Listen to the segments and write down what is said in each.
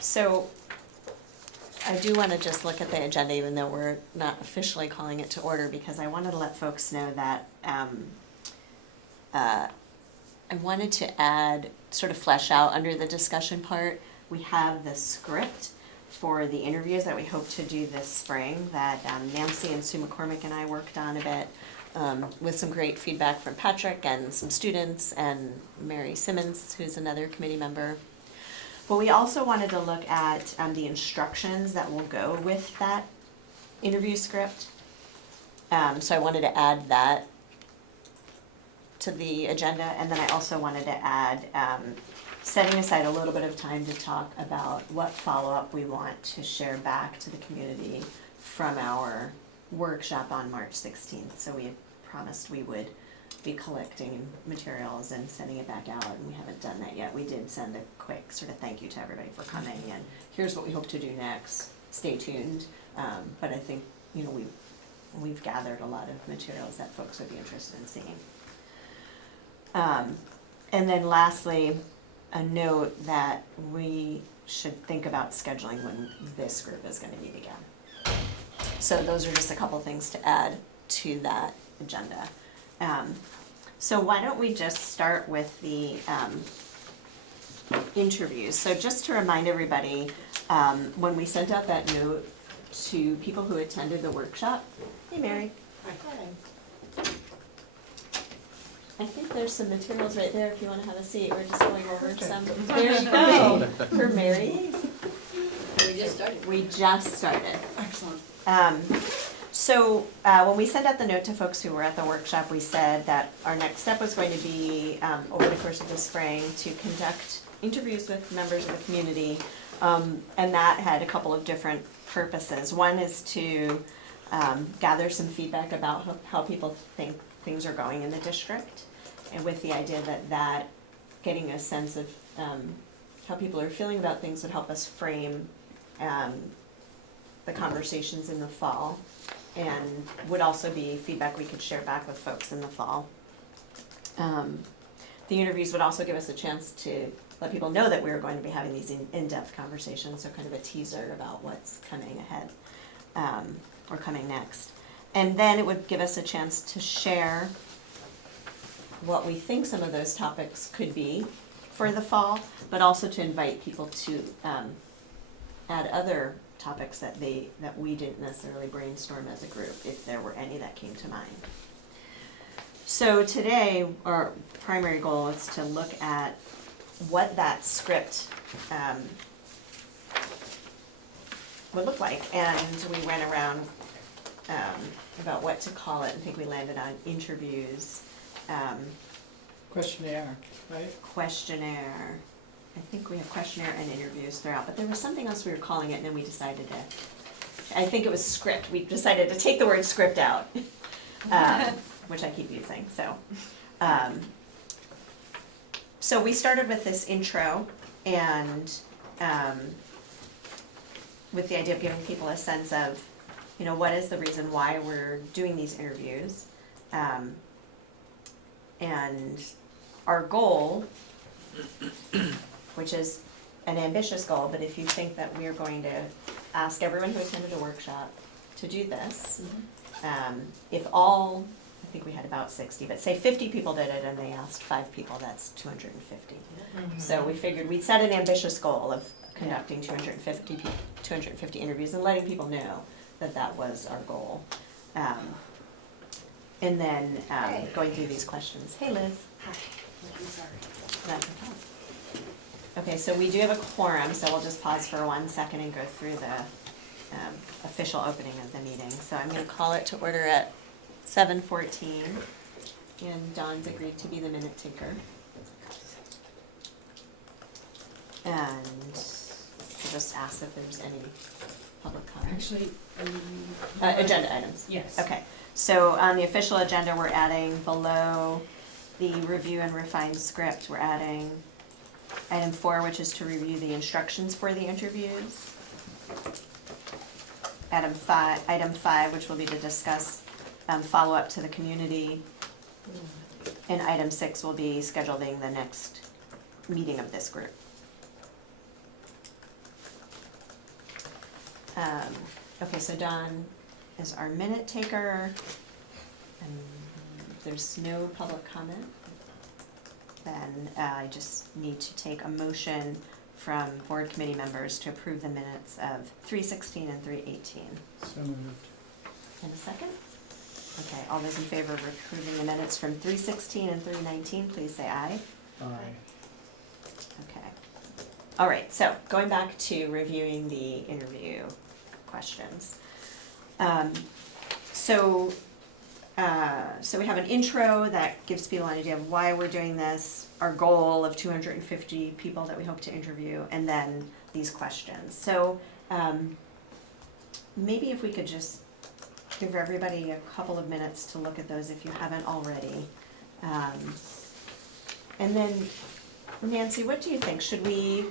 So I do want to just look at the agenda, even though we're not officially calling it to order, because I wanted to let folks know that I wanted to add, sort of flesh out under the discussion part, we have the script for the interviews that we hope to do this spring that Nancy and Sue McCormick and I worked on a bit, with some great feedback from Patrick and some students and Mary Simmons, who's another committee member. But we also wanted to look at the instructions that will go with that interview script. So I wanted to add that to the agenda, and then I also wanted to add setting aside a little bit of time to talk about what follow-up we want to share back to the community from our workshop on March 16th. So we had promised we would be collecting materials and sending it back out, and we haven't done that yet. We did send a quick sort of thank you to everybody for coming, and here's what we hope to do next. Stay tuned. But I think, you know, we've gathered a lot of materials that folks would be interested in seeing. And then lastly, a note that we should think about scheduling when this group is going to meet again. So those are just a couple things to add to that agenda. So why don't we just start with the interviews. So just to remind everybody, when we sent out that note to people who attended the workshop, hey Mary. Hi. I think there's some materials right there if you want to have a seat. We're just going over some. There you go. For Mary. We just started. Excellent. So when we sent out the note to folks who were at the workshop, we said that our next step was going to be, over the course of the spring, to conduct interviews with members of the community. And that had a couple of different purposes. One is to gather some feedback about how people think things are going in the district, and with the idea that getting a sense of how people are feeling about things would help us frame the conversations in the fall, and would also be feedback we could share back with folks in the fall. The interviews would also give us a chance to let people know that we were going to be having these in-depth conversations, so kind of a teaser about what's coming ahead, or coming next. And then it would give us a chance to share what we think some of those topics could be for the fall, but also to invite people to add other topics that we didn't necessarily brainstorm as a group, if there were any that came to mind. So today, our primary goal is to look at what that script would look like, and we went around about what to call it. I think we landed on interviews. Questionnaire, right? Questionnaire. I think we have questionnaire and interviews throughout, but there was something else we were calling it, and then we decided to, I think it was script. We decided to take the word script out, which I keep using, so. So we started with this intro, and with the idea of giving people a sense of, you know, what is the reason why we're doing these interviews. And our goal, which is an ambitious goal, but if you think that we are going to ask everyone who attended a workshop to do this, if all, I think we had about 60, but say 50 people did it and they asked 5 people, that's 250. Mm-hmm. So we figured we'd set an ambitious goal of conducting 250 interviews and letting people know that that was our goal. And then going through these questions. Hey Liz. Hi. I'm sorry. That's okay. Okay, so we do have a quorum, so we'll just pause for 1 second and go through the official opening of the meeting. So I'm going to call it to order at 7:14, and Dawn's agreed to be the minute taker. And we'll just ask if there's any public comment. Actually, Agenda items. yes. Okay, so on the official agenda, we're adding below the review and refine script, we're adding item 4, which is to review the instructions for the interviews. Item 5, which will be to discuss follow-up to the community. And item 6 will be scheduling the next meeting of this group. Okay, so Dawn is our minute taker, and there's no public comment. Then I just need to take a motion from board committee members to approve the minutes of 3:16 and 3:18. So moved. In a second? Okay, all those in favor of approving the minutes from 3:16 and 3:19, please say aye. Aye. Okay. All right, so going back to reviewing the interview questions. So we have an intro that gives people an idea of why we're doing this, our goal of 250 people that we hope to interview, and then these questions. So maybe if we could just give everybody a couple of minutes to look at those if you haven't already. And then, Nancy, what do you think? Should we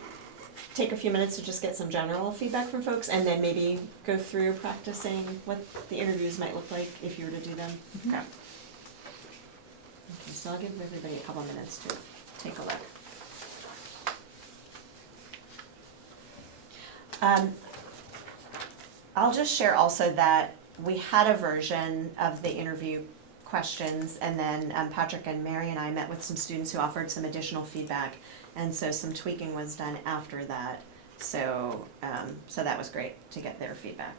take a few minutes to just get some general feedback from folks and then maybe go through practicing what the interviews might look like if you were to do them? Mm-hmm. Okay. Okay, so I'll give everybody a couple minutes to take a look. I'll just share also that we had a version of the interview questions, and then Patrick and Mary and I met with some students who offered some additional feedback, and so some tweaking was done after that. So that was great to get their feedback.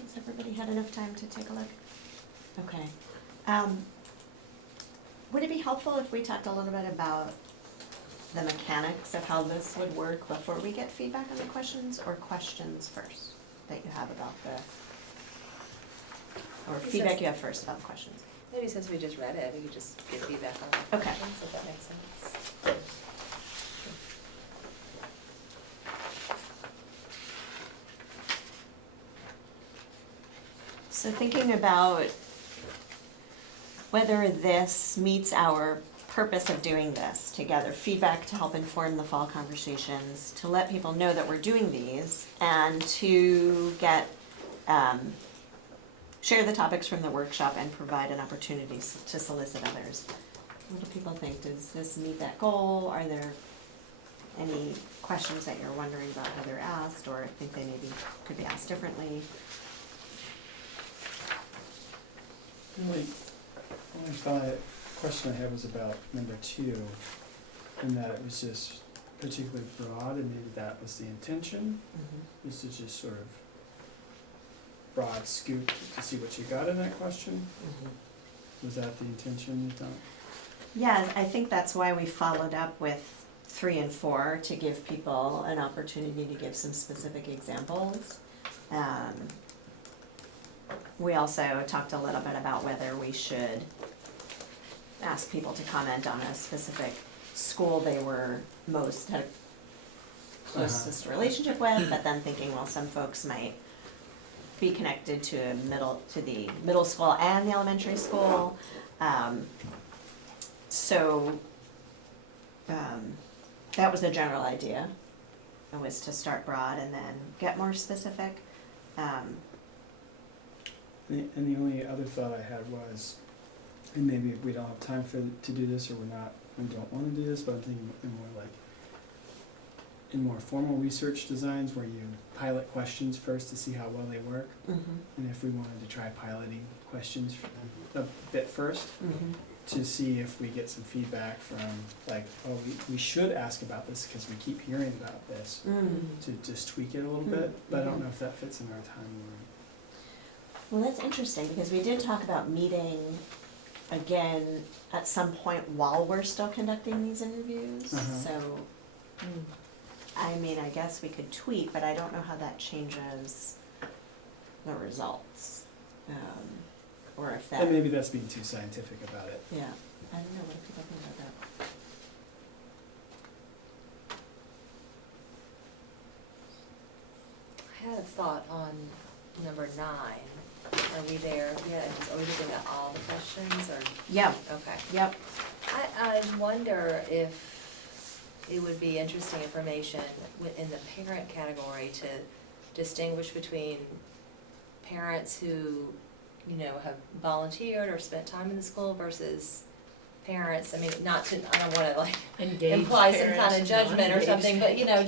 Has everybody had enough time to take a look? Okay. Would it be helpful if we talked a little bit about the mechanics of how this would work before we get feedback on the questions, or questions first that you have about the, or feedback you have first about the questions? Maybe since we just read it, we could just give feedback on the Okay. questions, if that makes sense. So thinking about whether this meets our purpose of doing this together, feedback to help inform the fall conversations, to let people know that we're doing these, and to get, share the topics from the workshop and provide an opportunity to solicit others. What do people think? Does this meet that goal? Are there any questions that you're wondering about how they're asked, or think they maybe could be asked differently? Really, only question I had was about number 2, and that it was just particularly broad, and maybe that was the intention, Mm-hmm. is to just sort of broad scoop to see what you got in that question. Mm-hmm. Was that the intention, you thought? Yeah, I think that's why we followed up with 3 and 4, to give people an opportunity to give some specific examples. We also talked a little bit about whether we should ask people to comment on a specific school they were had a closest relationship with, but then thinking, well, some folks might be connected to the middle school and the elementary school. That was the general idea. It was to start broad and then get more specific. And the only other thought I had was, and maybe we don't have time to do this, or we don't want to do this, but I'm thinking in more formal research designs where you pilot questions first to see how well they work. And if we wanted to try piloting questions a bit first, to see if we get some feedback from, like, oh, we should ask about this because we keep hearing about this, to just tweak it a little bit, but I don't know if that fits in our timeline. Well, that's interesting, because we did talk about meeting again at some point while we're still conducting these interviews. So, I mean, I guess we could tweet, but I don't know how that changes the results. Or if that. And maybe that's being too scientific about it. Yeah, I don't know, what do people think about that? I had a thought on number 9. Are we there? Yeah, are we looking at all the questions or? Yeah, Okay. yep. I wonder if it would be interesting information in the parent category to distinguish between parents who, you know, have volunteered or spent time in the school versus parents. I mean, I don't wanna like imply some kind of judgment or something, but you know,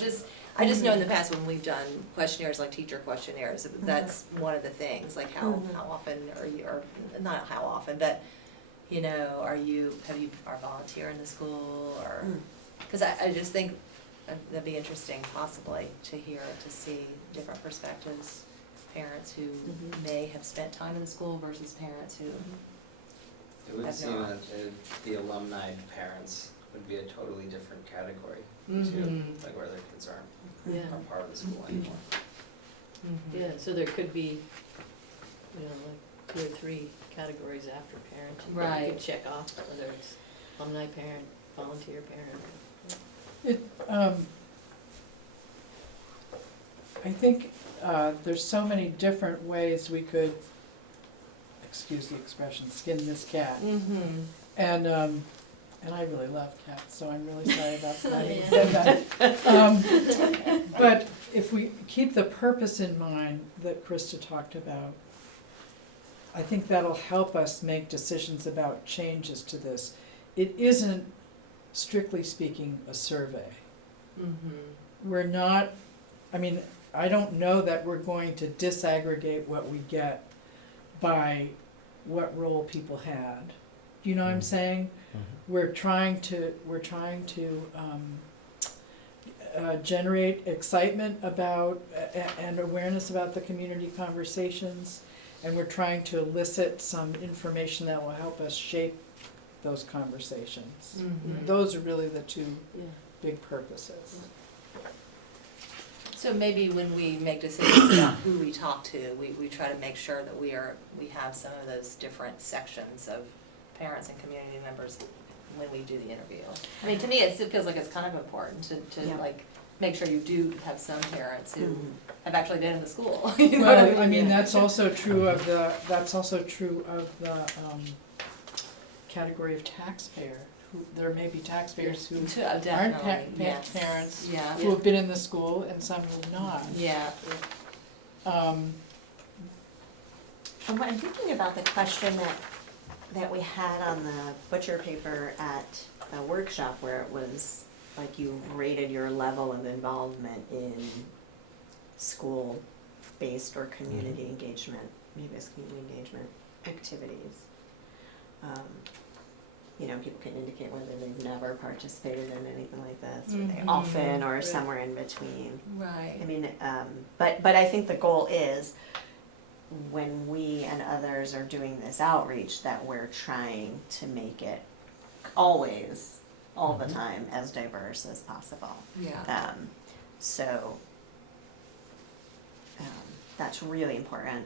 I just know in the past when we've done questionnaires, like teacher questionnaires, that's one of the things, like how often are you, or not how often, but, you know, are volunteer in the school, or, cause I just think that'd be interesting possibly to see different perspectives, parents who may have spent time in the school versus parents who It would have seem not. that the alumni parents would be a totally different category Mhm. too, like where their kids aren't Yeah, part of the school anymore. yeah, so there could be, you know, like 2 or 3 categories after parent. that You Right. could check off whether it's alumni parent, volunteer parent. I think there's so many different ways we could, excuse the expression, skin this cat. And I really love cats, so I'm really sorry about having said that. But if we keep the purpose in mind that Krista talked about, I think that'll help us make decisions about changes to this. It isn't, strictly speaking, a survey. We're not, I mean, I don't know that we're going to disaggregate what we get by what role people had. Do you know what I'm saying? We're trying to generate excitement about and awareness about the community conversations, and we're trying to elicit some information that will help us shape those conversations. Those are really the 2 big purposes. So maybe when we make decisions about who we talk to, we try to make sure that we have some of those different sections of parents and community members when we do the interview. I mean, to me, it feels like it's kind of important to Yeah. like make sure you do have some parents who have actually been in the school. You know what Well, I mean, that's also true of the category of taxpayer. There may be taxpayers who aren't Definitely, yes. parents, Yeah. who have been in the school, and some who have not. Yeah. And what I'm thinking about the question that we had on the butcher paper at the workshop, where it was like you rated your level of involvement in school-based or community engagement, maybe it's community engagement activities. You know, people can indicate whether they've never participated in anything like this, or they often, or somewhere in between. Right. I mean, but I think the goal is, when we and others are doing this outreach, that we're trying to make it always, all the time, as diverse as possible. Yeah. So, that's really important.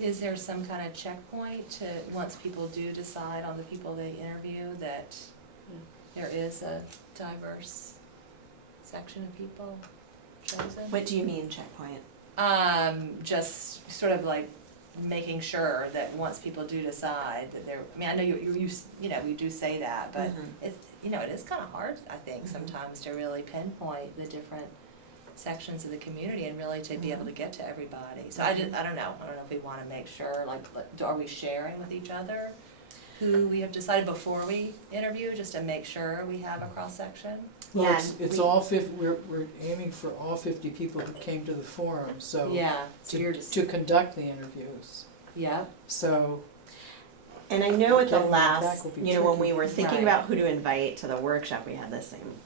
Is there some kind of checkpoint to, once people do decide on the people they interview, that there is a diverse section of people chosen? What do you mean checkpoint? Just sort of like making sure that once people do decide that they're, I mean, I know you know, you do say that, but Mhm. it's, you know, it is kind of hard, I think, sometimes to really pinpoint the different sections of the community and really to be able to get to everybody. So I don't know if we wanna make sure, like, are we sharing with each other who we have decided before we interview, just to make sure we have a cross-section? Well, Yeah, it's we- all we're aiming for all 50 people who came to the forum, so Yeah, so you're just, to conduct the interviews. yeah, So, And I know at the Getting it back last, will be you know, when we tricky. were thinking Right. about who to invite to the workshop, we had the same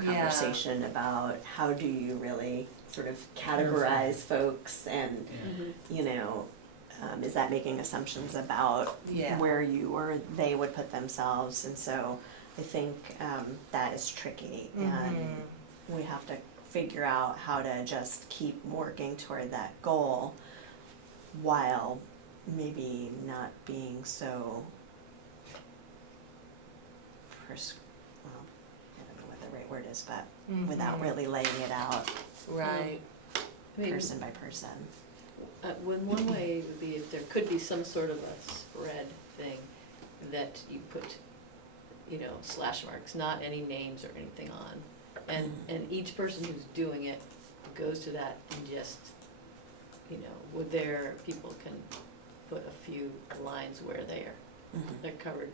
Yeah. conversation about how do you really sort of categorize folks and, Mm-hmm. you know, is that making assumptions about Yeah. where you or they would put themselves? And so I think that is tricky, and Mhm. we have to figure out how to just keep working toward that goal while maybe not being so well, I don't know what the right word is, but without Mhm. really laying it out Right. I mean, person by person. one way would be if there could be some sort of a spread thing that you put, you know, slash marks, not any names or anything on. And each person who's doing it goes to that and just, you know, with their, people can put a few lines where they're covered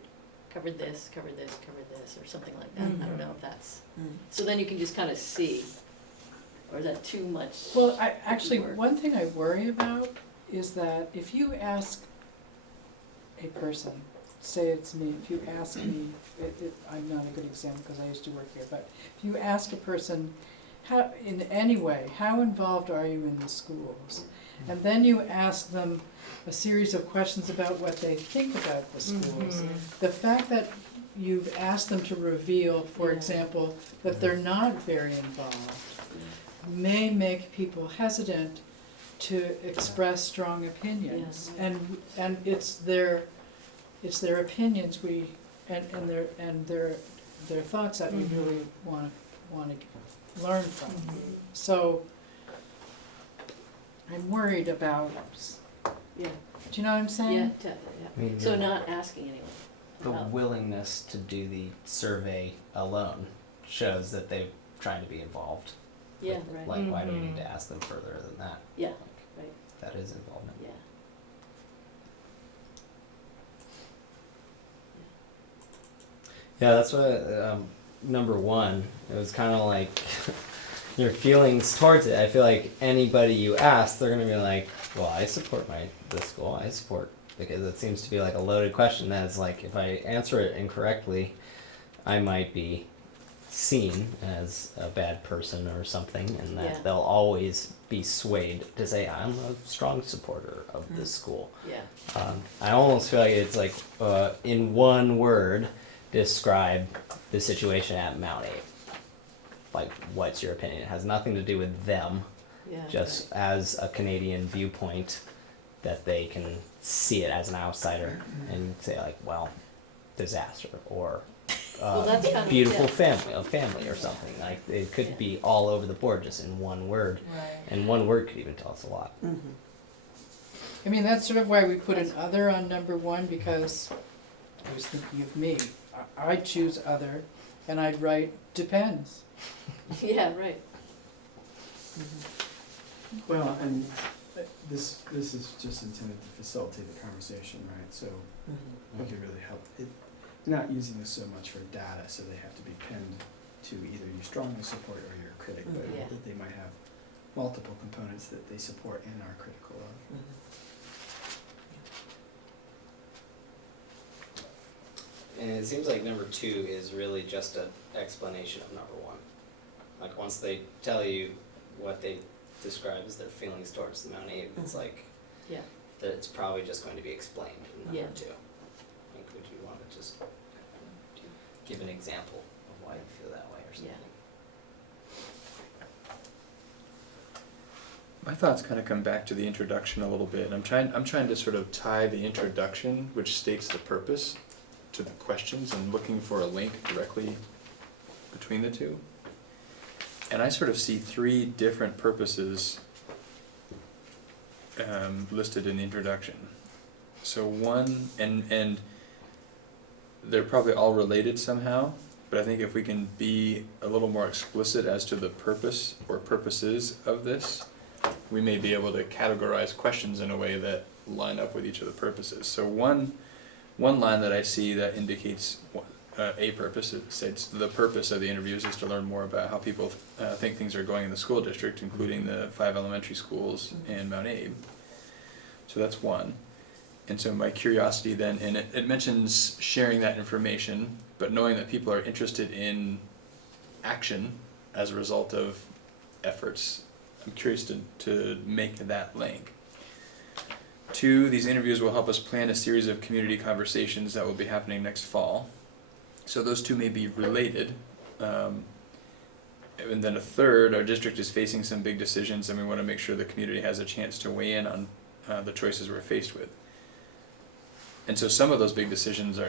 this, covered this, covered this, or something like that. I don't know if that's, so then you can just kind of see, or is that too much? well, actually, work? one thing I worry about is that if you ask a person, say it's me, if you ask me, I'm not a good example because I used to work here, but if you ask a person, how, in any way, how involved are you in the schools? And then you ask them a series of questions about what they think about the schools. The fact that you've asked them to reveal, for Yeah. example, that they're not very involved, may make people hesitant to express strong opinions. Yeah. And it's their opinions and their thoughts that we really wanna learn from. So I'm worried about, Yeah, do you know what I'm saying? yeah. I mean, So not asking anyone. the about- willingness to do the survey alone shows that they're trying to be involved. Yeah, Like, right, Like, why do we need Mhm. to ask them further than that? yeah, Like, right, that is involvement. yeah. Yeah, that's what, number one, it was kind of like your feelings towards it. I feel like anybody you ask, they're gonna be like, well, I support the school, I support, because it seems to be like a loaded question that is like, if I answer it incorrectly, I might be seen as a bad person or something, and that Yeah. they'll always be swayed to say, I'm a strong supporter of this school. Yeah, I almost feel like it's like, in one word, describe the situation at Mount Ape. Like, what's your opinion? It has nothing to do with them, yeah. just as a Canadian viewpoint, that they can see it as an outsider and say like, well, disaster, or Well, that's kind of- beautiful yeah. family or something. Like, it Yeah. could be all over the board just in one word, Right. and one word could even tell us a lot. I mean, that's sort of why we put an other on number one, because I was thinking of me. I'd choose other, and I'd write depends. Yeah, right. Well, and this is just intended to facilitate the conversation, right? So we could really help. Not using this so much for data, so they have to be pinned to either you strongly support or you're a critic, but Yeah. that they might have multiple components that they support and are critical of. And it seems like number two is really just an explanation of number one. Like, once they tell you what they describe as their feelings towards the Mount Ape, it's like, Yeah. that it's probably just going to be explained in number Yeah. two. Like, would you want to just give an example of why you feel that way or something. My thoughts kind of come back to the introduction a little bit. I'm trying to sort of tie the introduction, which states the purpose, to the questions and looking for a link directly between the two. And I sort of see three different purposes listed in the introduction. So one, and they're probably all related somehow, but I think if we can be a little more explicit as to the purpose or purposes of this, we may be able to categorize questions in a way that line up with each of the purposes. So one line that I see that indicates a purpose, it states the purpose of the interviews is to learn more about how people think things are going in the school district, including the 5 elementary schools and Mount Abe. So that's one. And so my curiosity then, and it mentions sharing that information, but knowing that people are interested in action as a result of efforts, I'm curious to make that link. 2, these interviews will help us plan a series of community conversations that will be happening next fall. So those two may be related. And then a third, our district is facing some big decisions and we want to make sure the community has a chance to weigh in on the choices we're faced with. And so some of those big decisions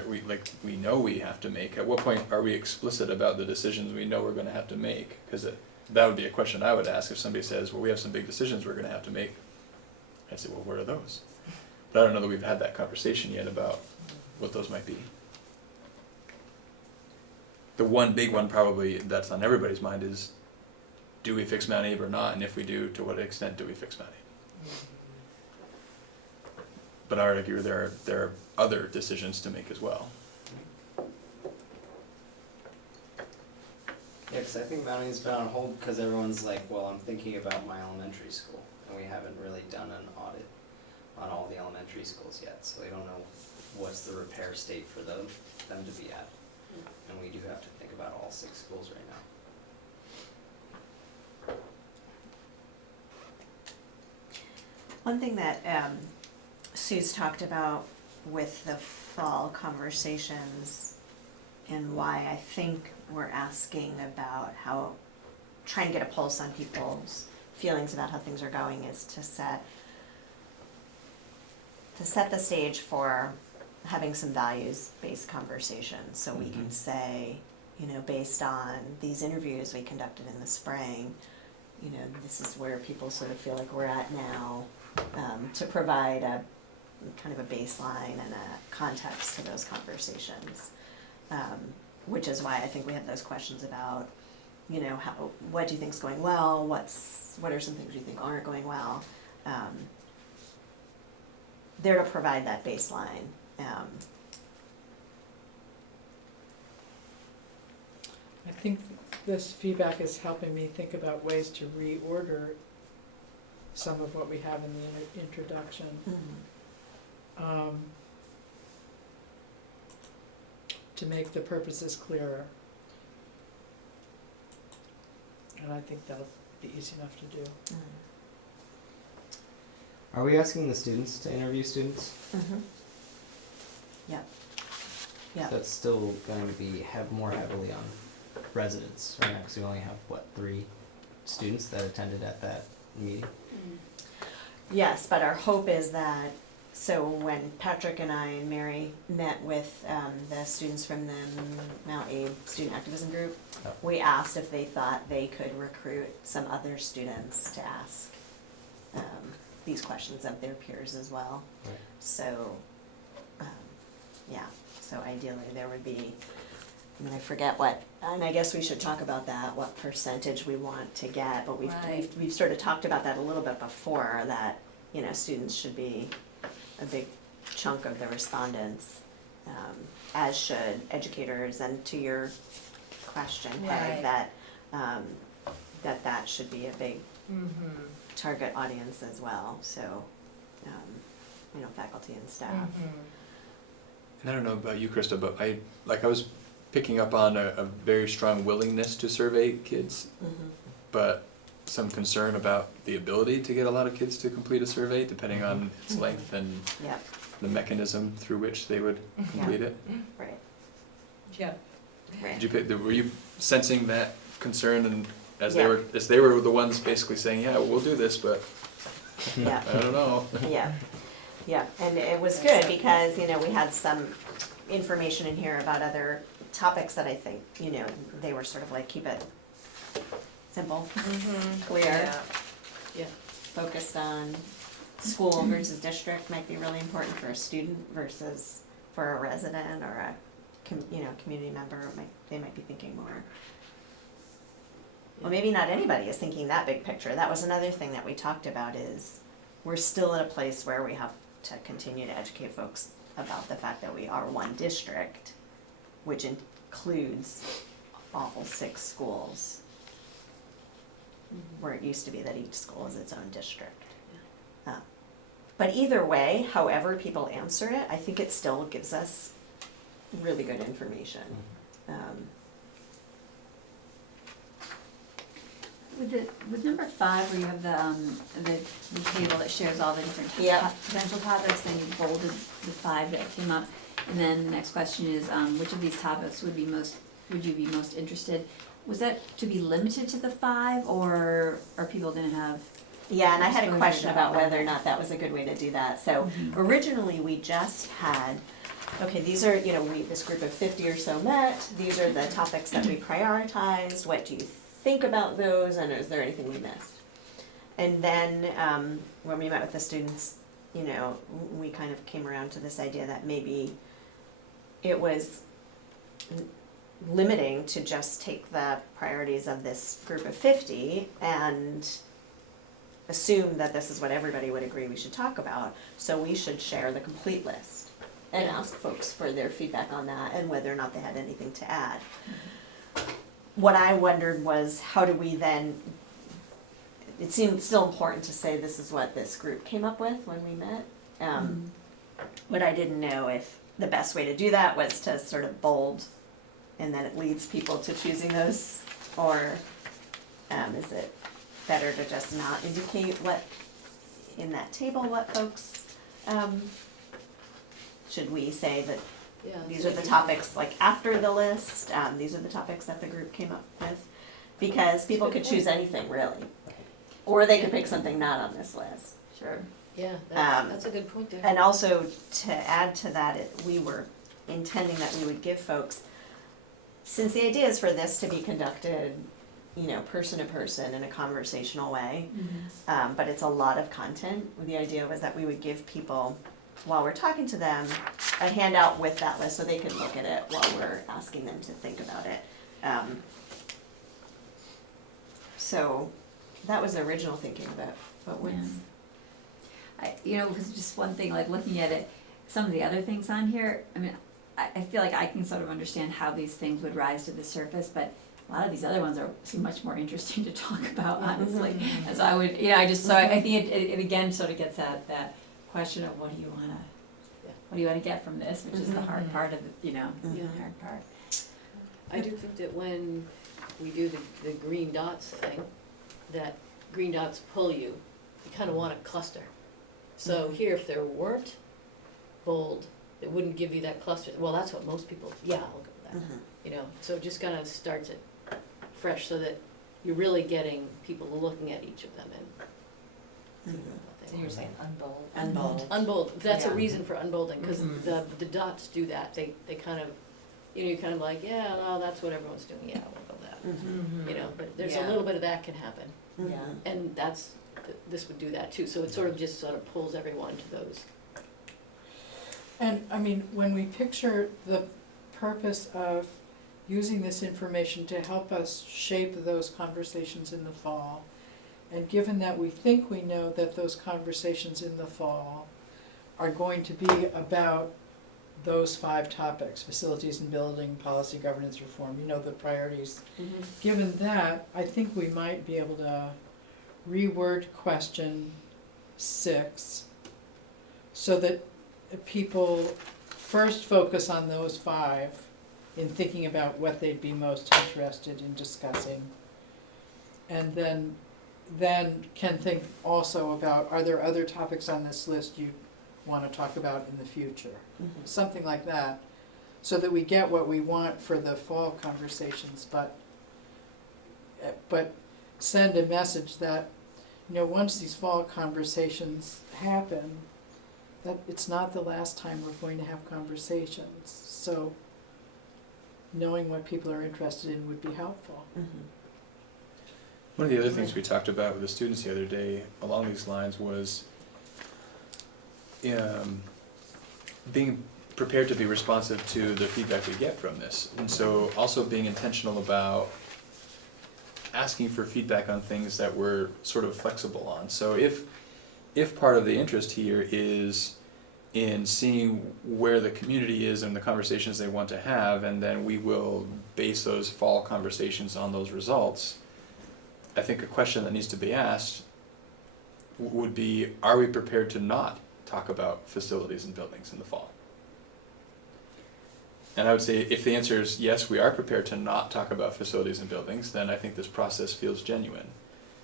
we know we have to make. At what point are we explicit about the decisions we know we're going to have to make? Because that would be a question I would ask if somebody says, well, we have some big decisions we're going to have to make. I say, well, what are those? But I don't know that we've had that conversation yet about what those might be. The one big one probably that's on everybody's mind is, do we fix Mount Abe or not? And if we do, to what extent do we fix Mount Abe? But I would argue there are other decisions to make as well. Yeah, because I think Mount Abe's been on hold because everyone's like, well, I'm thinking about my elementary school, and we haven't really done an audit on all the elementary schools yet, so we don't know what's the repair state for them to be at. And we do have to think about all 6 schools right now. One thing that Sue's talked about with the fall conversations and why I think we're asking about how, trying to get a pulse on people's feelings about how things are going is to set the stage for having some values-based conversations. So we can say, based on these interviews we conducted in the spring, this is where people sort of feel like we're at now, to provide a kind of a baseline and a context to those conversations. Which is why I think we have those questions about, what do you think's going well? What are some things you think aren't going well? There to provide that baseline. I think this feedback is helping me think about ways to reorder some of what we have in the introduction. To make the purposes clearer. And I think that'll be easy enough to do. Are we asking the students to interview students? Yep. So that's still going to be more heavily on residents right now, because we only have 3 students that attended at that meeting. Yes, but our hope is that, so when Patrick and I and Mary met with the students from the Mount Abe Student Activism Group, we asked if they thought they could recruit some other students to ask these questions of their peers as well. Right. So, so ideally there would be, I forget what, and I guess we should talk about that, what percentage we want to get, but we've sort of talked about that a little bit before, that, students should be a big chunk of the respondents, as should educators, and to your question, Peg, that should be a big target audience as well, so, faculty and staff. And I don't know about you, Krista, but I was picking up on a very strong willingness to survey kids, but some concern about the ability to get a lot of kids to complete a survey, depending on its length and Yep, the mechanism through which they would complete it. right, Yeah. right. Did you pick, were you sensing that concern, and as Yeah. they were the ones basically saying, yeah, we'll do this, but Yeah. I don't know. Yeah, yeah, and it was good because, you know, we had some information in here about other topics that I think, you know, they were sort of like, keep it simple, clear, Yeah. Yeah. focused on school versus district might be really important for a student versus for a resident or a, you know, community member, they might be thinking more. Well, maybe not anybody is thinking that big picture. That was another thing that we talked about is we're still at a place where we have to continue to educate folks about the fact that we are one district, which includes all 6 schools. Where it used to be that each school is its own district. But either way, however people answer it, I think it still gives us really good information. With number 5, where you have the table that shares all the different Yeah. potential topics, then you bolded the 5 that came up. And then the next question is, which of these topics would you be most interested? Was that to be limited to the 5, or are people gonna have? Yeah, and I had a Exposure question to about all whether or that. not that was a good way to do that. So Mhm. originally, we just had, okay, these are, you know, this group of 50 or so met, these are the topics that we prioritized, what do you think about those, and is there anything we missed? And then, when we met with the students, you know, we kind of came around to this idea that maybe it was limiting to just take the priorities of this group of 50 and assume that this is what everybody would agree we should talk about, so we should share the complete list and ask folks for their feedback on that and whether or not they had anything to add. What I wondered was, how do we then, it seemed still important to say this is what this group came up with when we met. But I didn't know if the best way to do that was to sort of bold and then it leads people to choosing those, or is it better to just not indicate what, in that table, what folks, should we say that Yeah. these are the topics like after the list, these are the topics that the group came up with? Because people could choose anything really, or they could pick something not on this list. Sure. Yeah, Um, that's a good point there. And also, to add to that, we were intending that we would give folks, since the idea is for this to be conducted, you know, person to person in a conversational way, but it's a lot of content. The idea was that we would give people, while we're talking to them, a handout with that list so they could look at it while we're asking them to think about it. So that was the original thinking of it, but with, Because just one thing, like looking at it, some of the other things on here, I mean, I feel like I can sort of understand how these things would rise to the surface, but a lot of these other ones seem much more interesting to talk about, honestly. And so I would, so I think it again sort of gets at that question of what do you wanna get from this, which is the hard part of the hard part. I do think that when we do the green dots thing, that green dots pull you, you kinda want a cluster. So here, if there weren't bold, it wouldn't give you that cluster, well, that's what most people, I'll go with that. So it just kind of starts it fresh so that you're really getting people looking at each of them and thinking about So things. you're saying unbold? unbold. Unbold, that's a Yeah. reason for unbolding, because Mhm. the dots do that, they kind of, you're kind of like, yeah, well, that's what everyone's doing, yeah, we'll go with that. But there's a Yeah. little bit of that can happen, Yeah. and this would do that too, so it sort of pulls everyone to those. And I mean, when we picture the purpose of using this information to help us shape those conversations in the fall, and given that we think we know that those conversations in the fall are going to be about those 5 topics, facilities and building, policy, governance, reform, the priorities. Given that, I think we might be able to reword question 6 so that people first focus on those 5 in thinking about what they'd be most interested in discussing. And then then can think also about, are there other topics on this list you wanna talk about in the future? Something like that, so that we get what we want for the fall conversations, but send a message that, you know, once these fall conversations happen, that it's not the last time we're going to have conversations, so knowing what people are interested in would be helpful. One of the other things we talked about with the students the other day along these lines was being prepared to be responsive to the feedback we get from this. And so also being intentional about asking for feedback on things that we're sort of flexible on. So if part of the interest here is in seeing where the community is and the conversations they want to have, and then we will base those fall conversations on those results, I think a question that needs to be asked would be, are we prepared to not talk about facilities and buildings in the fall? And I would say if the answer is yes, we are prepared to not talk about facilities and buildings, then I think this process feels genuine.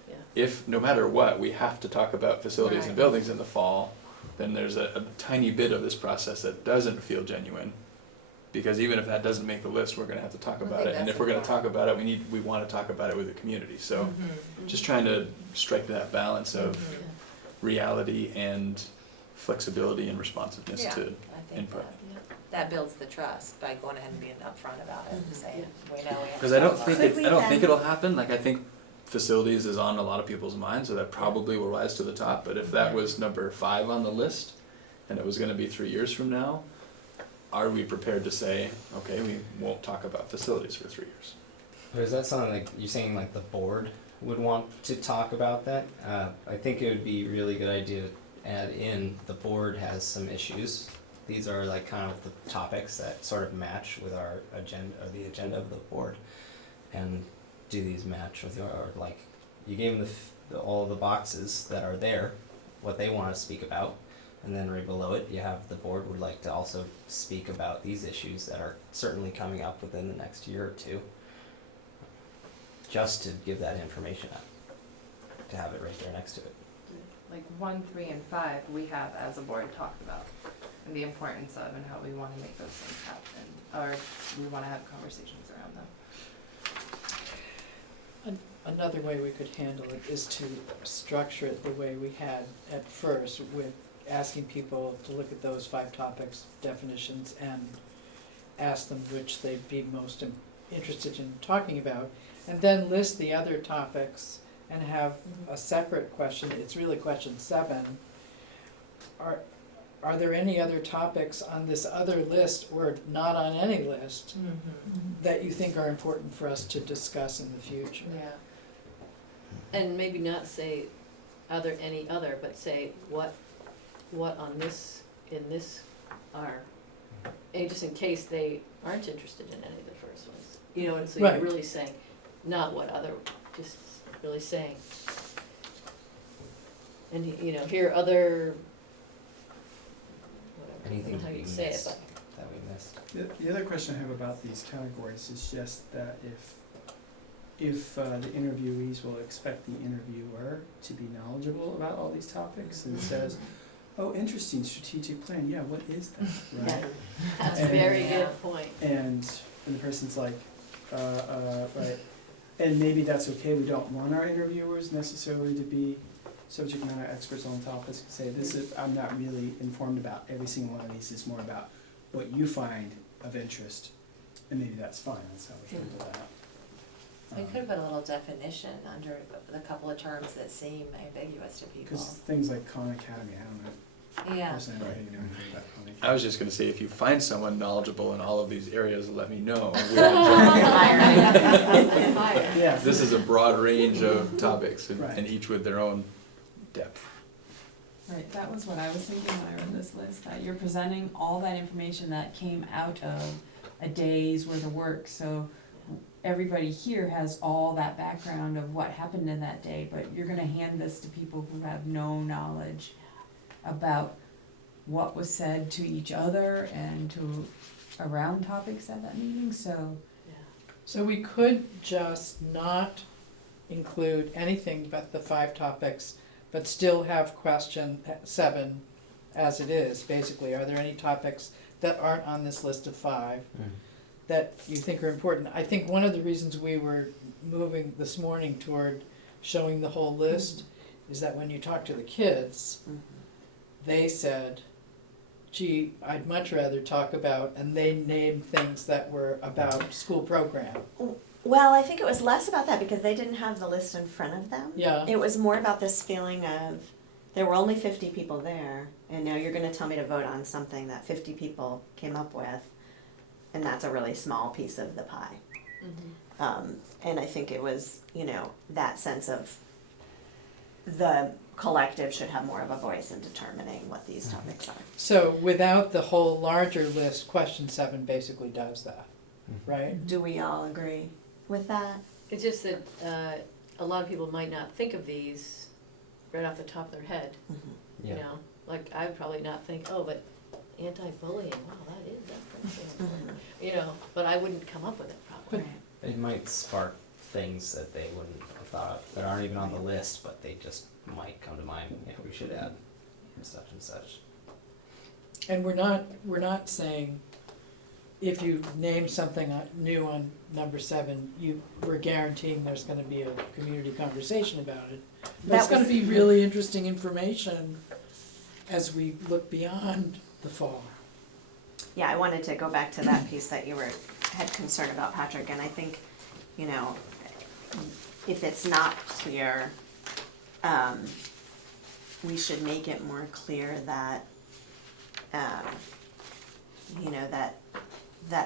Yeah. If no matter what, we have to talk about facilities and Right. buildings in the fall, then there's a tiny bit of this process that doesn't feel genuine. Because even if that doesn't make the list, we're gonna have to talk I about think it, and that's if we're gonna important. talk about it, we wanna talk about it with the community, so Mm-hmm. just trying to strike that balance of reality and flexibility and responsiveness Yeah, to I think input. that builds the trust by going ahead and being upfront about it and saying, we know we have to Because I don't talk think about Could I don't we think then- it'll happen. Like I think facilities is on a lot of people's minds, so that probably will rise to the top. But if that was number 5 on the list, and it was going to be 3 years from now, are we prepared to say, okay, we won't talk about facilities for 3 years? Or is that something like you're saying, like the board would want to talk about that? I think it would be a really good idea to add in the board has some issues. These are like kind of the topics that sort of match with our agenda, or the agenda of the board. And do these match with your, or like, you gave them all of the boxes that are there, what they want to speak about. And then right below it, you have the board would like to also speak about these issues that are certainly coming up within the next year or two. Just to give that information out, to have it right there next to it. Like 1, 3, and 5, we have as a board talked about, and the importance of and how we wanna make those things happen, or we wanna have conversations around them. Another way we could handle it is to structure it the way we had at first, with asking people to look at those 5 topics, definitions, and ask them which they'd be most interested in talking about, and then list the other topics and have a separate question. It's really question 7. Are there any other topics on this other list, or not on any list, that you think are important for us to discuss in the future? Yeah. And maybe not say any other, but say what on this, in this are, and just in case they aren't interested in any of the first ones. You know, and so you're Right. really saying, not what other, just really saying. And you know, here are other, whatever, I Anything don't know how that you we say it, missed. but. That we missed. The other question I have about these categories is just that if the interviewees will expect the interviewer to be knowledgeable about all these topics, and says, oh, interesting, strategic plan, yeah, what is that, right? That's a And- very Yeah. good point. And the person's like, right, and maybe that's okay, we don't want our interviewers necessarily to be subject matter experts on topics, and say, this is, I'm not really informed about every single one of these, it's more about what you find of interest, and maybe that's fine, that's how we handle that. We could put a little definition under the couple of terms that seem ambiguous to people. Because things like Khan Academy, I don't know, Yeah. personally, I don't think you know anything about Khan Academy. I was just gonna say, if you find someone knowledgeable in all of these areas, let me know. Yeah. This is a broad range of topics, and Right. each with their own depth. Right, that was what I was thinking when I read this list, that you're presenting all that information that came out of a day's worth of work, so everybody here has all that background of what happened in that day, but you're gonna hand this to people who have no knowledge about what was said to each other and to around topics at that meeting, so. So we could just not include anything but the 5 topics, but still have question 7 as it is, basically? Are there any topics that aren't on this list of 5 that you think are important? I think one of the reasons we were moving this morning toward showing the whole list is that when you talk to the kids, they said, gee, I'd much rather talk about, and they named things that were about school program. Well, I think it was less about that because they didn't have the list in front of them. Yeah. It was more about this feeling of, there were only 50 people there, and now you're gonna tell me to vote on something that 50 people came up with, and that's a really small piece of the pie. And I think it was, you know, that sense of the collective should have more of a voice in determining what these topics are. So without the whole larger list, question 7 basically does that, right? Do we all agree with that? It's just that a lot of people might not think of these right off the top of their head, you know? Like, I would probably not think, oh, but anti-bullying, wow, that is that thing. You know, but I wouldn't come up with it probably. It might spark things that they wouldn't have thought of, that aren't even on the list, but they just might come to mind, yeah, we should add such and such. And we're not saying if you name something new on number 7, we're guaranteeing there's gonna be a community conversation about it. But it's gonna be really interesting information as we look beyond the fall. Yeah, I wanted to go back to that piece that you had concern about, Patrick, and I think, you know, if it's not clear, we should make it more clear that, you know, that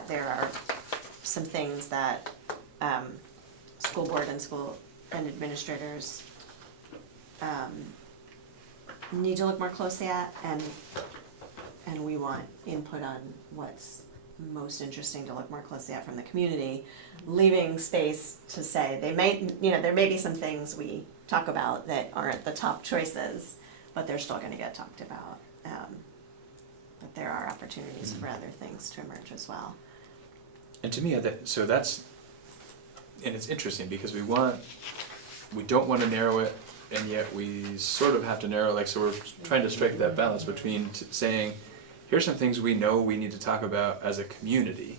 there are some things that, school board and administrators, need to look more closely at, and we want input on what's most interesting to look more closely at from the community, leaving space to say there may be some things we talk about that aren't the top choices, but they're still gonna get talked about. But there are opportunities for other things to emerge as well. And to me, that's, and it's interesting because we don't want to narrow it, and yet we sort of have to narrow, like, so we're trying to strike that balance between saying, here's some things we know we need to talk about as a community,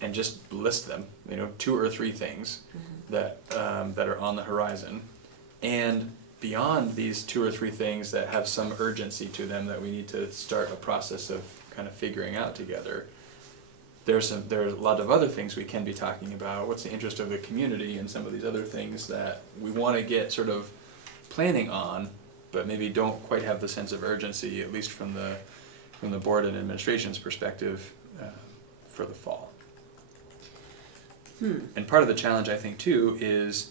and just list them, 2 or 3 things that are on the horizon, and beyond these 2 or 3 things that have some urgency to them that we need to start a process of kind of figuring out together. There are a lot of other things we can be talking about. What's the interest of the community, and some of these other things that we want to get sort of planning on, but maybe don't quite have the sense of urgency, at least from the board and administration's perspective, for the fall. And part of the challenge, I think, too, is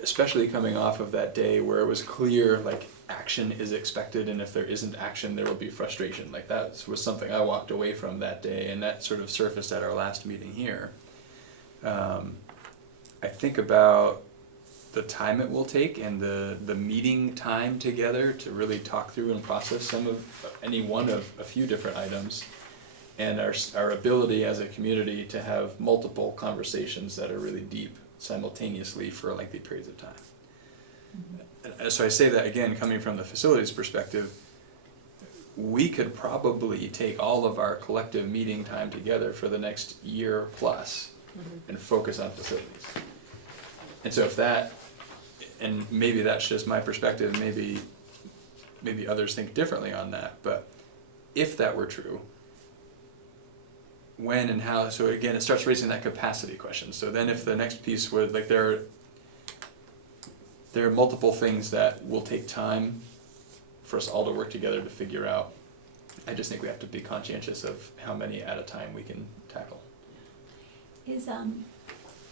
especially coming off of that day where it was clear, like, action is expected, and if there isn't action, there will be frustration. Like, that was something I walked away from that day, and that sort of surfaced at our last meeting here. I think about the time it will take and the meeting time together to really talk through and process any one of a few different items, and our ability as a community to have multiple conversations that are really deep simultaneously for lengthy periods of time. So I say that again, coming from the facilities perspective, we could probably take all of our collective meeting time together for the next year plus and focus on facilities. And so if that, and maybe that's just my perspective, maybe others think differently on that, but if that were true, when and how, so again, it starts raising that capacity question. So then if the next piece were, like, there are multiple things that will take time for us all to work together to figure out. I just think we have to be conscientious of how many at a time we can tackle.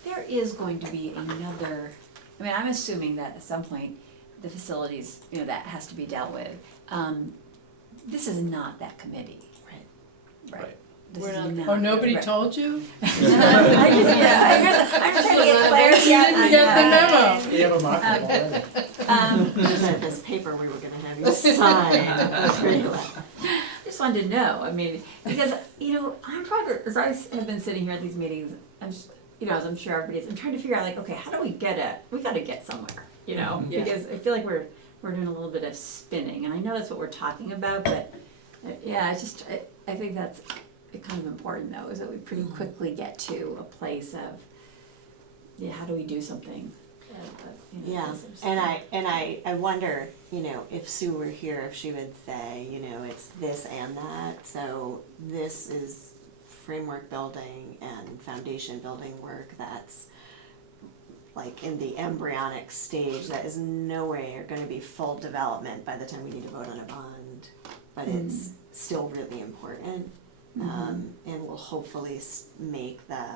There is going to be another, I'm assuming that at some point, the facilities, that has to be dealt with. This is not that committee. Right. This We're is not- Oh, nobody right. told you? I'm just trying to get clarity You on didn't get the that. memo. We have a mock already. This paper we were gonna have you sign. Just wanted to know, because, as I have been sitting here at these meetings, you know, as I'm sure everybody is, I'm trying to figure out like, okay, how do we we gotta get somewhere, you know? Mhm. Yeah. Because I feel like we're doing a little bit of spinning, and I know that's what we're talking about, but, yeah, I think that's kind of important though, is that we pretty quickly get to a place of, yeah, how do we do something? You know, Yeah, this is- and I wonder, you know, if Sue were here, if she would say, you know, it's this and that, so this is framework building and foundation building work that's like in the embryonic stage, that is no way are gonna be full development by the time we need to vote on a bond, but it's still really important. And will hopefully make the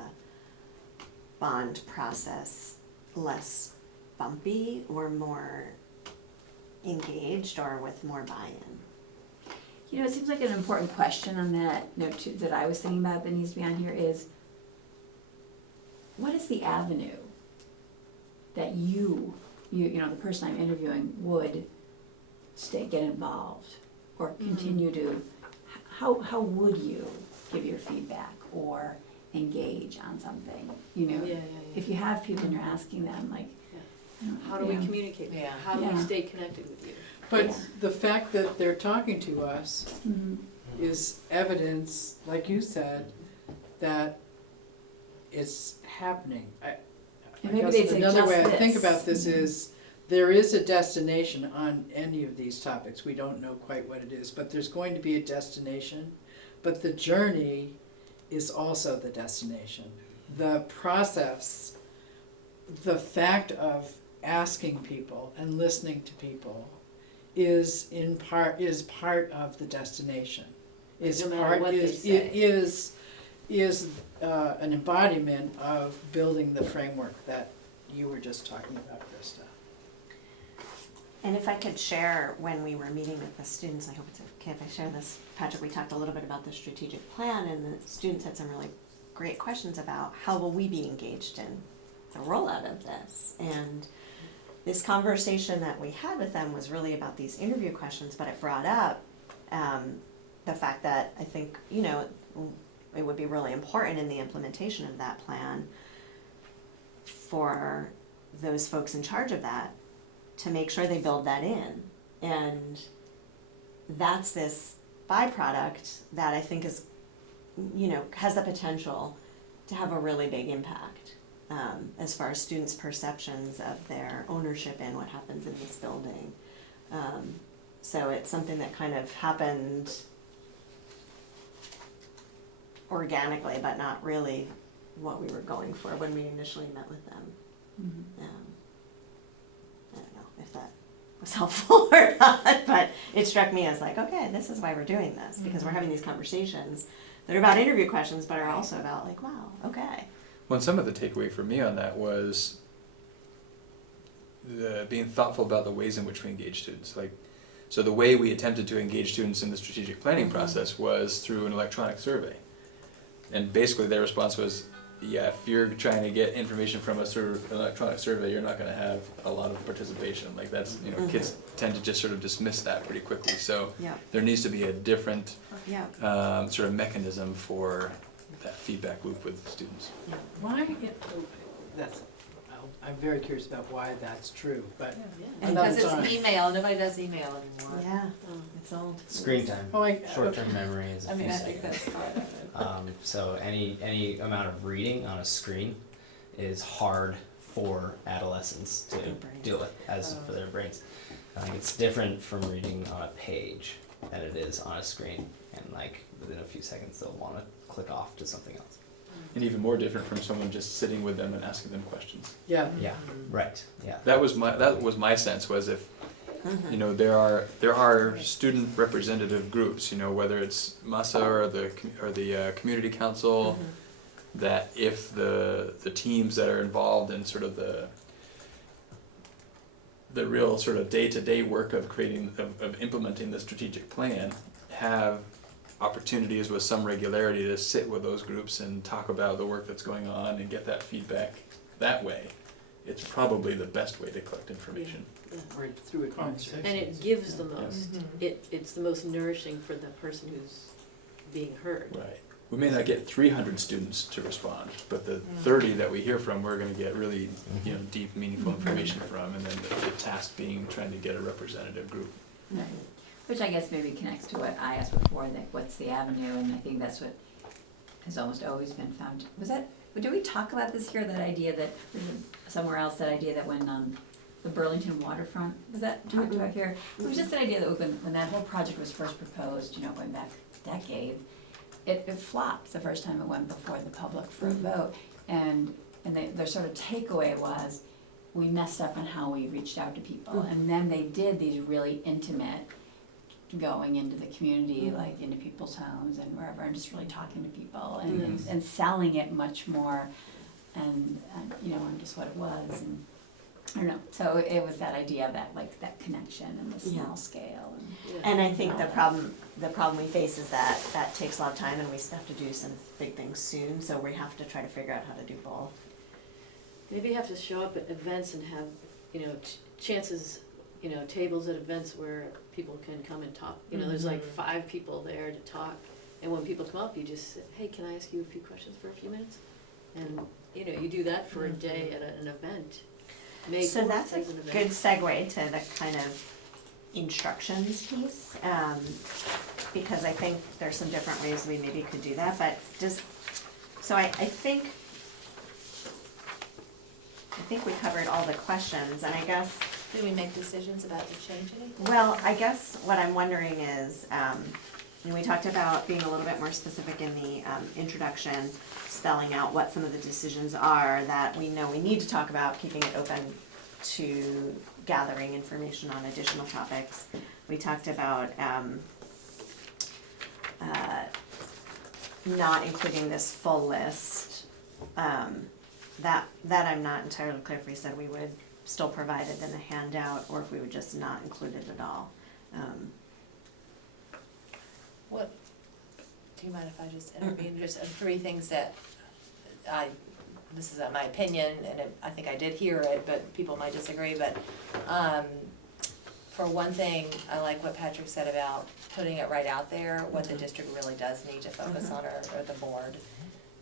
bond process less bumpy or more engaged or with more buy-in. You know, it seems like an important question on that note too, that I was thinking about that needs to be on here is, what is the avenue that you know, the person I'm interviewing would get involved or continue to, how would you give your feedback or engage on something, you know? Yeah. If you have people and you're asking them, like, you know, How do we yeah. communicate with you? Yeah. How do we Yeah. stay connected with you? But Yeah. the fact that they're talking to us Mhm. is evidence, like you said, that it's happening. I And maybe guess they'd say another way I just think this. about this is, there is a destination on any of these topics. We don't know quite what it is, but there's going to be a destination. But the journey is also the destination. The process, the fact of asking people and listening to people is part of the destination. No matter what they say. It is an embodiment of building the framework that you were just talking about, Krista. And if I could share, when we were meeting with the students, I hope it's okay if I share this, Patrick, we talked a little bit about the strategic plan, and the students had some really great questions about how will we be engaged in the rollout of this. And this conversation that we had with them was really about these interview questions, but it brought up the fact that I think, you know, it would be really important in the implementation of that plan for those folks in charge of that to make sure they build that in. And that's this byproduct that I think is, you know, has the potential to have a really big impact as far as students' perceptions of their ownership in what happens in this building. So it's something that kind of happened organically, but not really what we were going for when we initially met with them. Mhm. I don't know if that was helpful or not, but it struck me as like, okay, this is why we're doing this, because we're having these conversations that are about interview questions, but are also about like, wow, okay. Well, some of the takeaway for me on that was being thoughtful about the ways in which we engage students. Like, so the way we attempted to engage students in the strategic planning process was through an electronic survey. And basically their response was, yeah, if you're trying to get information from us through an electronic survey, you're not gonna have a lot of participation. Like that's, you know, kids tend to just sort of dismiss that pretty quickly. So Yeah. there needs to be a different Yeah. sort of mechanism for that feedback loop with students. Why, I'm very curious about why that's true, but And another because time. it's email, nobody does email anymore. Yeah, it's old. Screen time, Oh, short-term memory is a I mean, few I think seconds. that's part of it. So any amount of reading on a screen is hard for adolescents to Their brains. deal with as for their brains. I think it's different from reading on a page than it is on a screen, and like within a few seconds they'll want to click off to something else. And even more different from someone just sitting with them and asking them questions. Yeah, Yeah, right. Yeah. That was my sense, was if, you know, there are student representative groups, you know, whether it's MASA or the community council, that if the teams that are involved in sort of the real sort of day-to-day work of implementing the strategic plan have opportunities with some regularity to sit with those groups and talk about the work that's going on and get that feedback that way, it's probably the best way to collect information. or through a conversation. And it gives the most, Mhm. it's the most nourishing for the person who's being heard. Right. we may not get 300 students to respond, but the 30 that we hear from, we're gonna get really, you know, deep, meaningful information from, and then the task being trying to get a representative group. Right. Which I guess maybe connects to what I asked before, like what's the avenue, and I think that's what has almost always been found. Did we talk about this here, that idea that, somewhere else, that idea that when, the Burlington waterfront, was that talked about here? It was just an idea that when that whole project was first proposed, you know, going back a decade, it flopped the first time it went before the public for a vote. And their sort of takeaway was, we messed up on how we reached out to people. And then they did these really intimate, going into the community, like into people's homes and wherever, and just really talking to people and selling it much more, and you know, and just what it was, and I don't know. So it was that idea of that, like that connection and the small scale. And I think the problem we face is that takes a lot of time, and we still have to do some big things soon, so we have to try to figure out how to do both. Maybe you have to show up at events and have, you know, chances, you know, tables at events where people can come and talk. You know, there's like 5 people there to talk, and when people come up, you just say, hey, can I ask you a few questions for a few minutes? And, you know, you do that for a day at an event. So that's a good segue to the kind of instructions piece, because I think there's some different ways we maybe could do that, but I think we covered all the questions, and I guess. Did we make decisions about to change anything? Well, I guess what I'm wondering is, we talked about being a little bit more specific in the introduction, spelling out what some of the decisions are that we know we need to talk about, keeping it open to gathering information on additional topics. We talked about not including this full list. That I'm not entirely clear if we said we would still provide it in the handout, or if we would just not include it at all. What, do you mind if I just intervene? There's 3 things that this is my opinion, and I think I did hear it, but people might disagree, but for one thing, I like what Patrick said about putting it right out there, what the district really does need to focus on, or the board.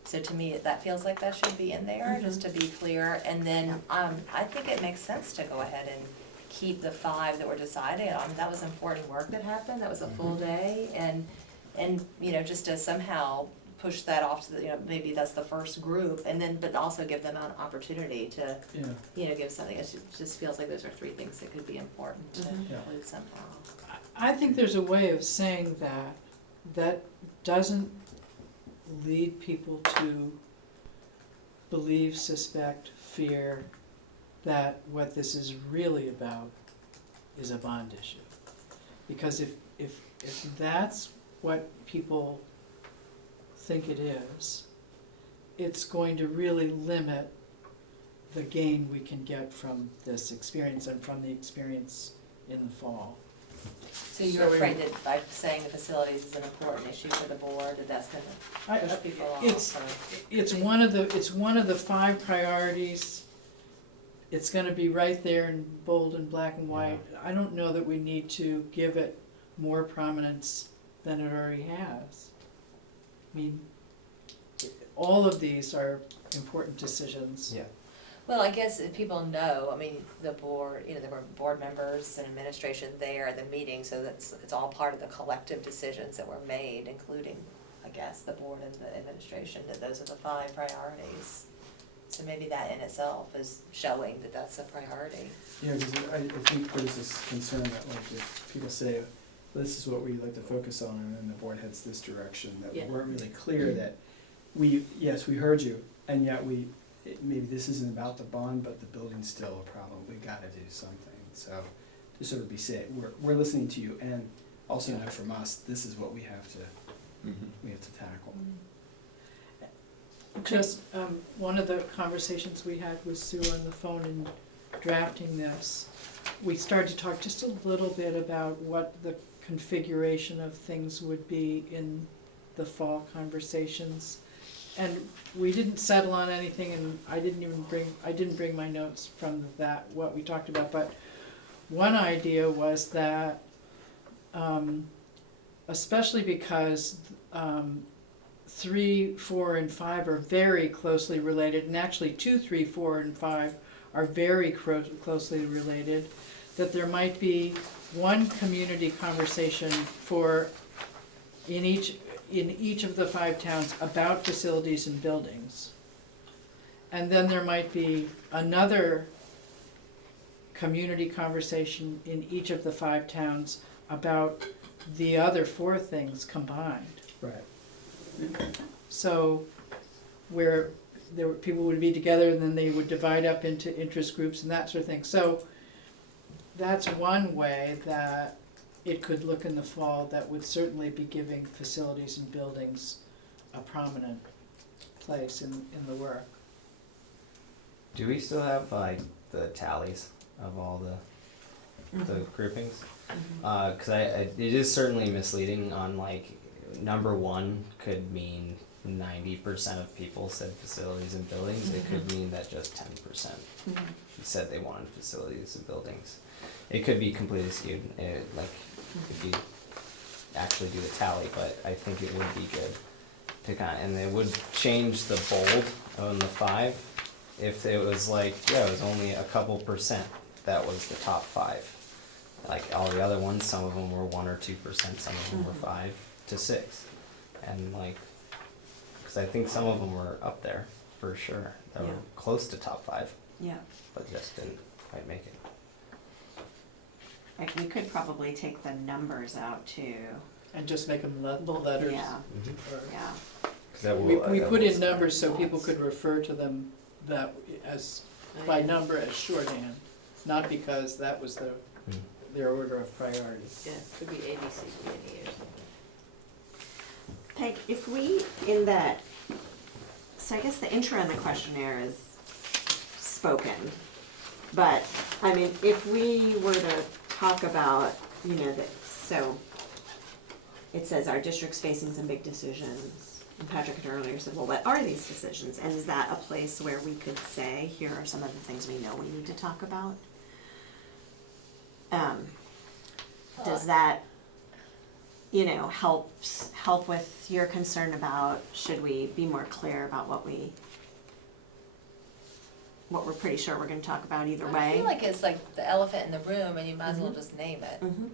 So to me, that feels like that should be in there, just to be clear. And then I think it makes sense to go ahead and keep the 5 that were decided on. That was important work that happened, that was a full day, and you know, just to somehow push that off to the, you know, maybe that's the first group, and then, but also give them an opportunity to, you know, give something. It just feels like those are 3 things that could be important to include somehow. I think there's a way of saying that doesn't lead people to believe, suspect, fear that what this is really about is a bond issue. Because if that's what people think it is, it's going to really limit the gain we can get from this experience and from the experience in the fall. So you're afraid that by saying the facilities is an important issue for the board, that that's gonna push people off? It's one of the 5 priorities. It's gonna be right there in bold and black and white. I don't know that we need to give it more prominence than it already has. I mean, all of these are important decisions. Yeah. Well, I guess if people know, I mean, the board, you know, there were board members and administration there at the meeting, so it's all part of the collective decisions that were made, including, I guess, the board and the administration, that those are the 5 priorities. So maybe that in itself is showing that that's a priority. Yeah, because I think there's this concern that, like, if people say, this is what we'd like to focus on, and then the board heads this direction, that we weren't really clear that yes, we heard you, and yet maybe this isn't about the bond, but the building's still a problem, we gotta do something. So, to sort of be said, we're listening to you, and also know from us, this is what we have to tackle. Just, one of the conversations we had with Sue on the phone in drafting this, we started to talk just a little bit about what the configuration of things would be in the fall conversations. And we didn't settle on anything, and I didn't bring my notes from that, what we talked about, but one idea was that, especially because 3, 4, and 5 are very closely related, and actually 2, 3, 4, and 5 are very closely related, that there might be one community conversation in each of the 5 towns about facilities and buildings. And then there might be another community conversation in each of the 5 towns about the other 4 things combined. Right. So where people would be together and then they would divide up into interest groups and that sort of thing. So that's one way that it could look in the fall that would certainly be giving facilities and buildings a prominent place in the work. Do we still have like the tallies of all the groupings? Cause it is certainly misleading on like, number 1 could mean 90% of people said facilities and buildings. It could mean that just 10% said they wanted facilities and buildings. It could be completely skewed, if you actually do the tally, but I think it would be good to and it would change the bold on the 5 if it was like, yeah, it was only a couple percent that was the top 5. Like all the other ones, some of them were 1 or 2%, some of them were 5 to 6, and like, because I think some of them were up there for sure. They were close to top 5, Yeah. but just didn't quite make it. Like, we could probably take the numbers out too. And just make them letters. Yeah, Or- yeah. 'Cause that We will- we that put will in start. numbers so people could refer to them that as, by number as shorthand, not because that was their order of priority. Yeah, it could be ABC, or something. Peg, if we, so I guess the intro in the questionnaire is spoken, but, I mean, if we were to talk about, so, it says our district's facing some big decisions, and Patrick had earlier said, well, what are these decisions? And is that a place where we could say, here are some of the things we know we need to talk about? Does that, help with your concern about, should we be more clear about what we're pretty sure we're gonna talk about either I way? feel like it's like the elephant in the room and you might as well just name it, Mhm.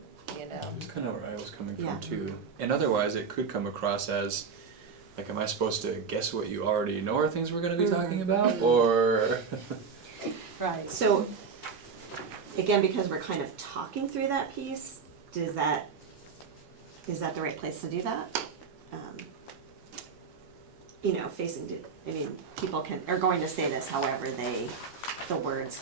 That's kind of where I was coming Yeah. from too. And otherwise, it could come across as, like, am I supposed to guess what you already know are things we're going to be talking about, or? Right. So, again, because we're kind of talking through that piece, is that the right place to do that? People are going to say this however the words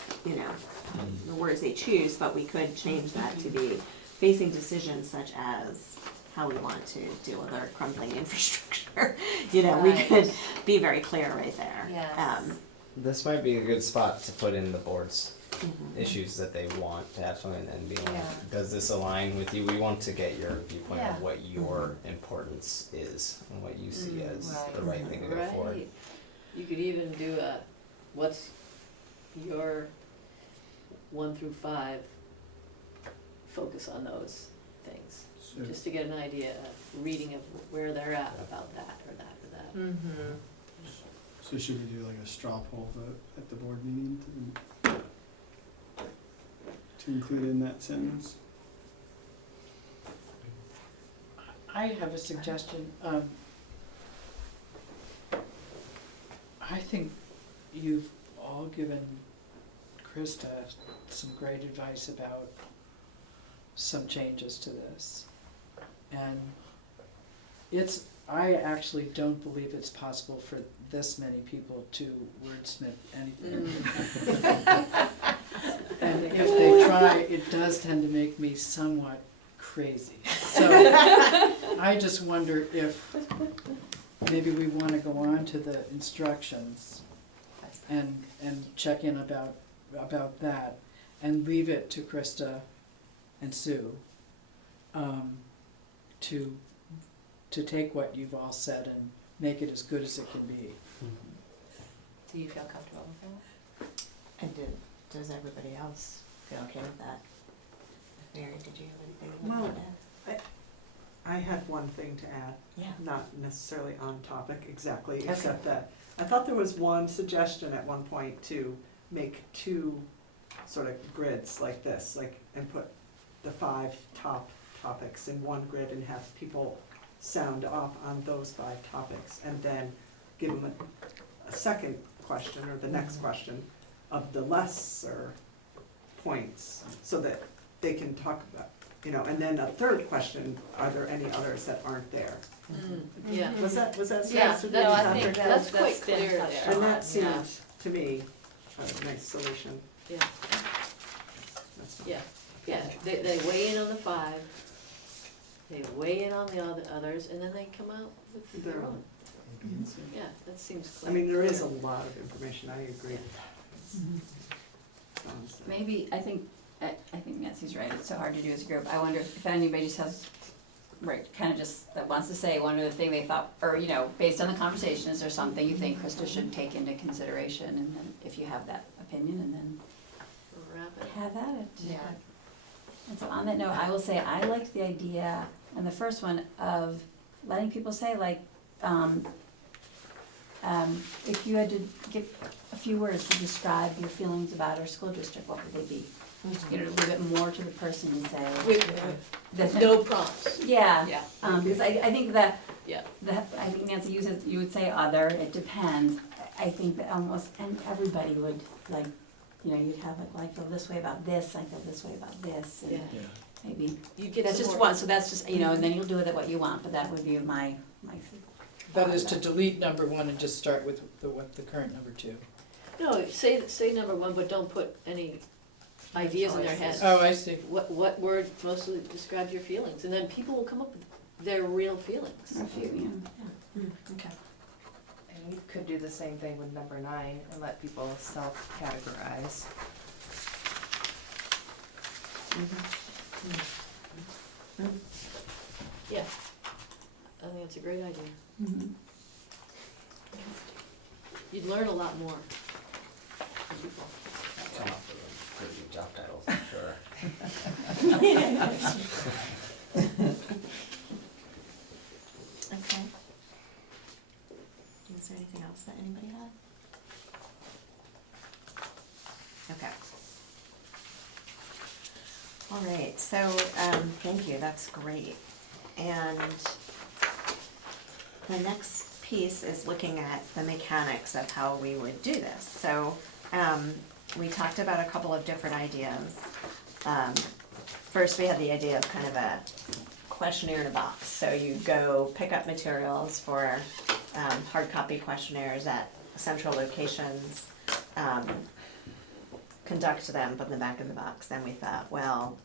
they choose, but we could change that to be facing decisions such as how we want to deal with our crumbling infrastructure. We Right. could be very clear right there. Yes. This might be a good spot to put in the board's Mhm. issues that they want to have someone and be like, Yeah. does this align with you? We want to get your viewpoint Yeah. of what your importance is and what you see as Right. the right thing to go forward. Right. You could even do what's your 1 through 5, focus on those things, So, just to get an idea, reading of where they're at about that or that or that. Mm-hmm. so should we do like a straw poll vote at the board meeting to include in that sentence? I have a suggestion. I think you've all given Krista some great advice about some changes to this. And I actually don't believe it's possible for this many people to wordsmith anything. And if they try, it does tend to make me somewhat crazy. So I just wonder if maybe we wanna go on to the instructions and check in about that and leave it to Krista and Sue to take what you've all said and make it as good as it can be. Do you feel comfortable with that? And does everybody else feel okay with that? Mary, did you have anything you Well, wanted to add? I had one thing to add, Yeah. not necessarily on topic exactly, Okay. except that I thought there was one suggestion at one point to make 2 sort of grids like this, like, and put the 5 top topics in one grid and have people sound off on those 5 topics, and then give them a second question or the next question of the lesser points, so that they can talk about, you know, and then a third question, are there any others that aren't there? Yeah. Was that Yeah, suggested? no, I in think topic? that's quite that's been clear touched there. on. And that Yeah. seemed, to me, a nice solution. Yeah, That's fine. yeah, yeah, they weigh in on the 5, they weigh in on the others, and then they come out with their own. Yeah, that seems I clear. mean, there is a lot of information, I agree. Maybe, I think Nancy's right, it's so hard to do as a group. I wonder if anybody just has, right, kind of just, that wants to say one other thing they thought, or, you know, based on the conversation, is there something you think Krista should take into consideration? And then, if you have that opinion, and then Wrap it. have at it. Yeah. And so on that note, I will say, I liked the idea, and the first one, of letting people say, like, if you had to give a few words to describe your feelings about our school district, what would they be? You know, a little bit more to the person and say. With no prompts. Yeah, Yeah. because I think that, Yeah. I think Nancy uses, you would say other, it depends. I think that almost, and everybody would, like, you know, you'd have like, well, I feel this way about this, I feel this way about this, and Yeah. maybe, You get that's some just more- one, so that's just, you know, and then you'll do with it what you want, but that would be my. That is to delete number 1 and just start with the current number 2. No, say number 1, but don't put any ideas in their head. Oh, I see. What word mostly describes your feelings, and then people will come up with their real feelings. A few, yeah. Okay. And you could do the same thing with number 9 and let people self-categorize. Yeah, I think that's a great idea. Mhm. You'd learn a lot more from people. Come up with a pretty good job titles, I'm sure. Okay. Is there anything else that anybody had? Okay. All right, so, thank you, that's great. And the next piece is looking at the mechanics of how we would do this. So, we talked about a couple of different ideas. First, we had the idea of kind of a questionnaire in a box. So you go pick up materials for hard copy questionnaires at central locations, conduct them, put them back in the box. Then we thought, well,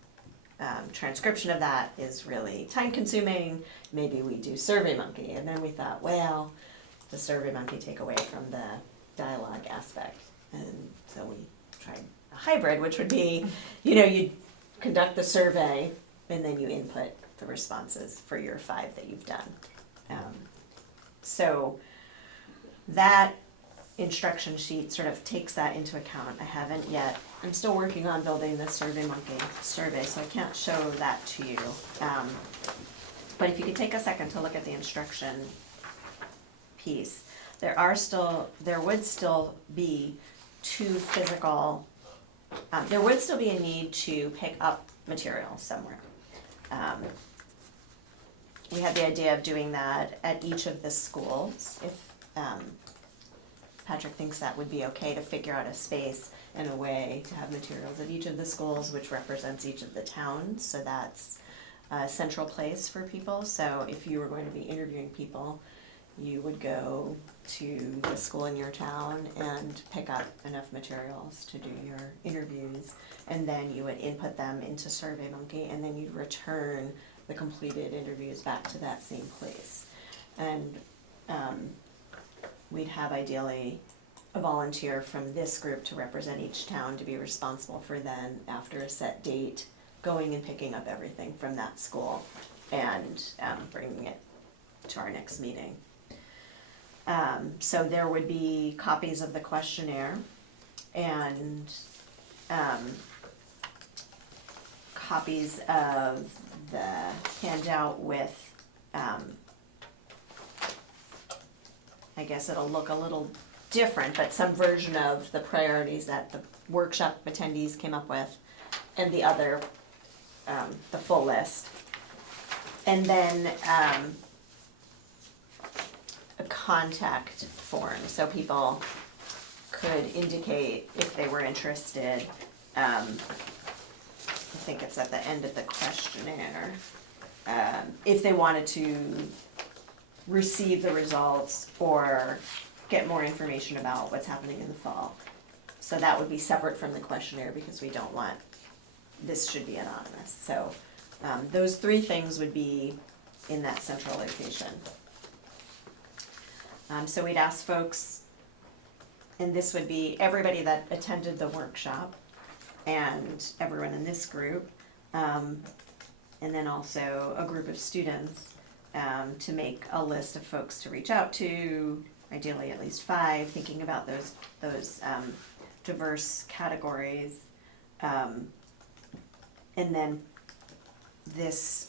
transcription of that is really time consuming. Maybe we do SurveyMonkey. And then we thought, well, does SurveyMonkey take away from the dialogue aspect? And so we tried a hybrid, which would be, you know, you'd conduct the survey and then you input the responses for your 5 that you've done. So that instruction sheet sort of takes that into account. I haven't yet, I'm still working on building the SurveyMonkey survey, so I can't show that to you. But if you could take a second to look at the instruction piece, there would still be 2 physical, there would still be a need to pick up material somewhere. We had the idea of doing that at each of the schools, if Patrick thinks that would be okay, to figure out a space and a way to have materials at each of the schools, which represents each of the towns, so that's a central place for people. So if you were going to be interviewing people, you would go to the school in your town and pick up enough materials to do your interviews, and then you would input them into SurveyMonkey, and then you'd return the completed interviews back to that same place. And we'd have ideally a volunteer from this group to represent each town to be responsible for then, after a set date, going and picking up everything from that school and bringing it to our next meeting. So there would be copies of the questionnaire and copies of the handout with I guess it'll look a little different, but some version of the priorities that the workshop attendees came up with, and the other, the full list. And then, a contact form, so people could indicate if they were interested. I think it's at the end of the questionnaire, if they wanted to receive the results or get more information about what's happening in the fall. So that would be separate from the questionnaire because we don't want, this should be anonymous. So those three things would be in that central location. So we'd ask folks, and this would be everybody that attended the workshop and everyone in this group, and then also a group of students, to make a list of folks to reach out to, ideally at least 5, thinking about those diverse categories. And then this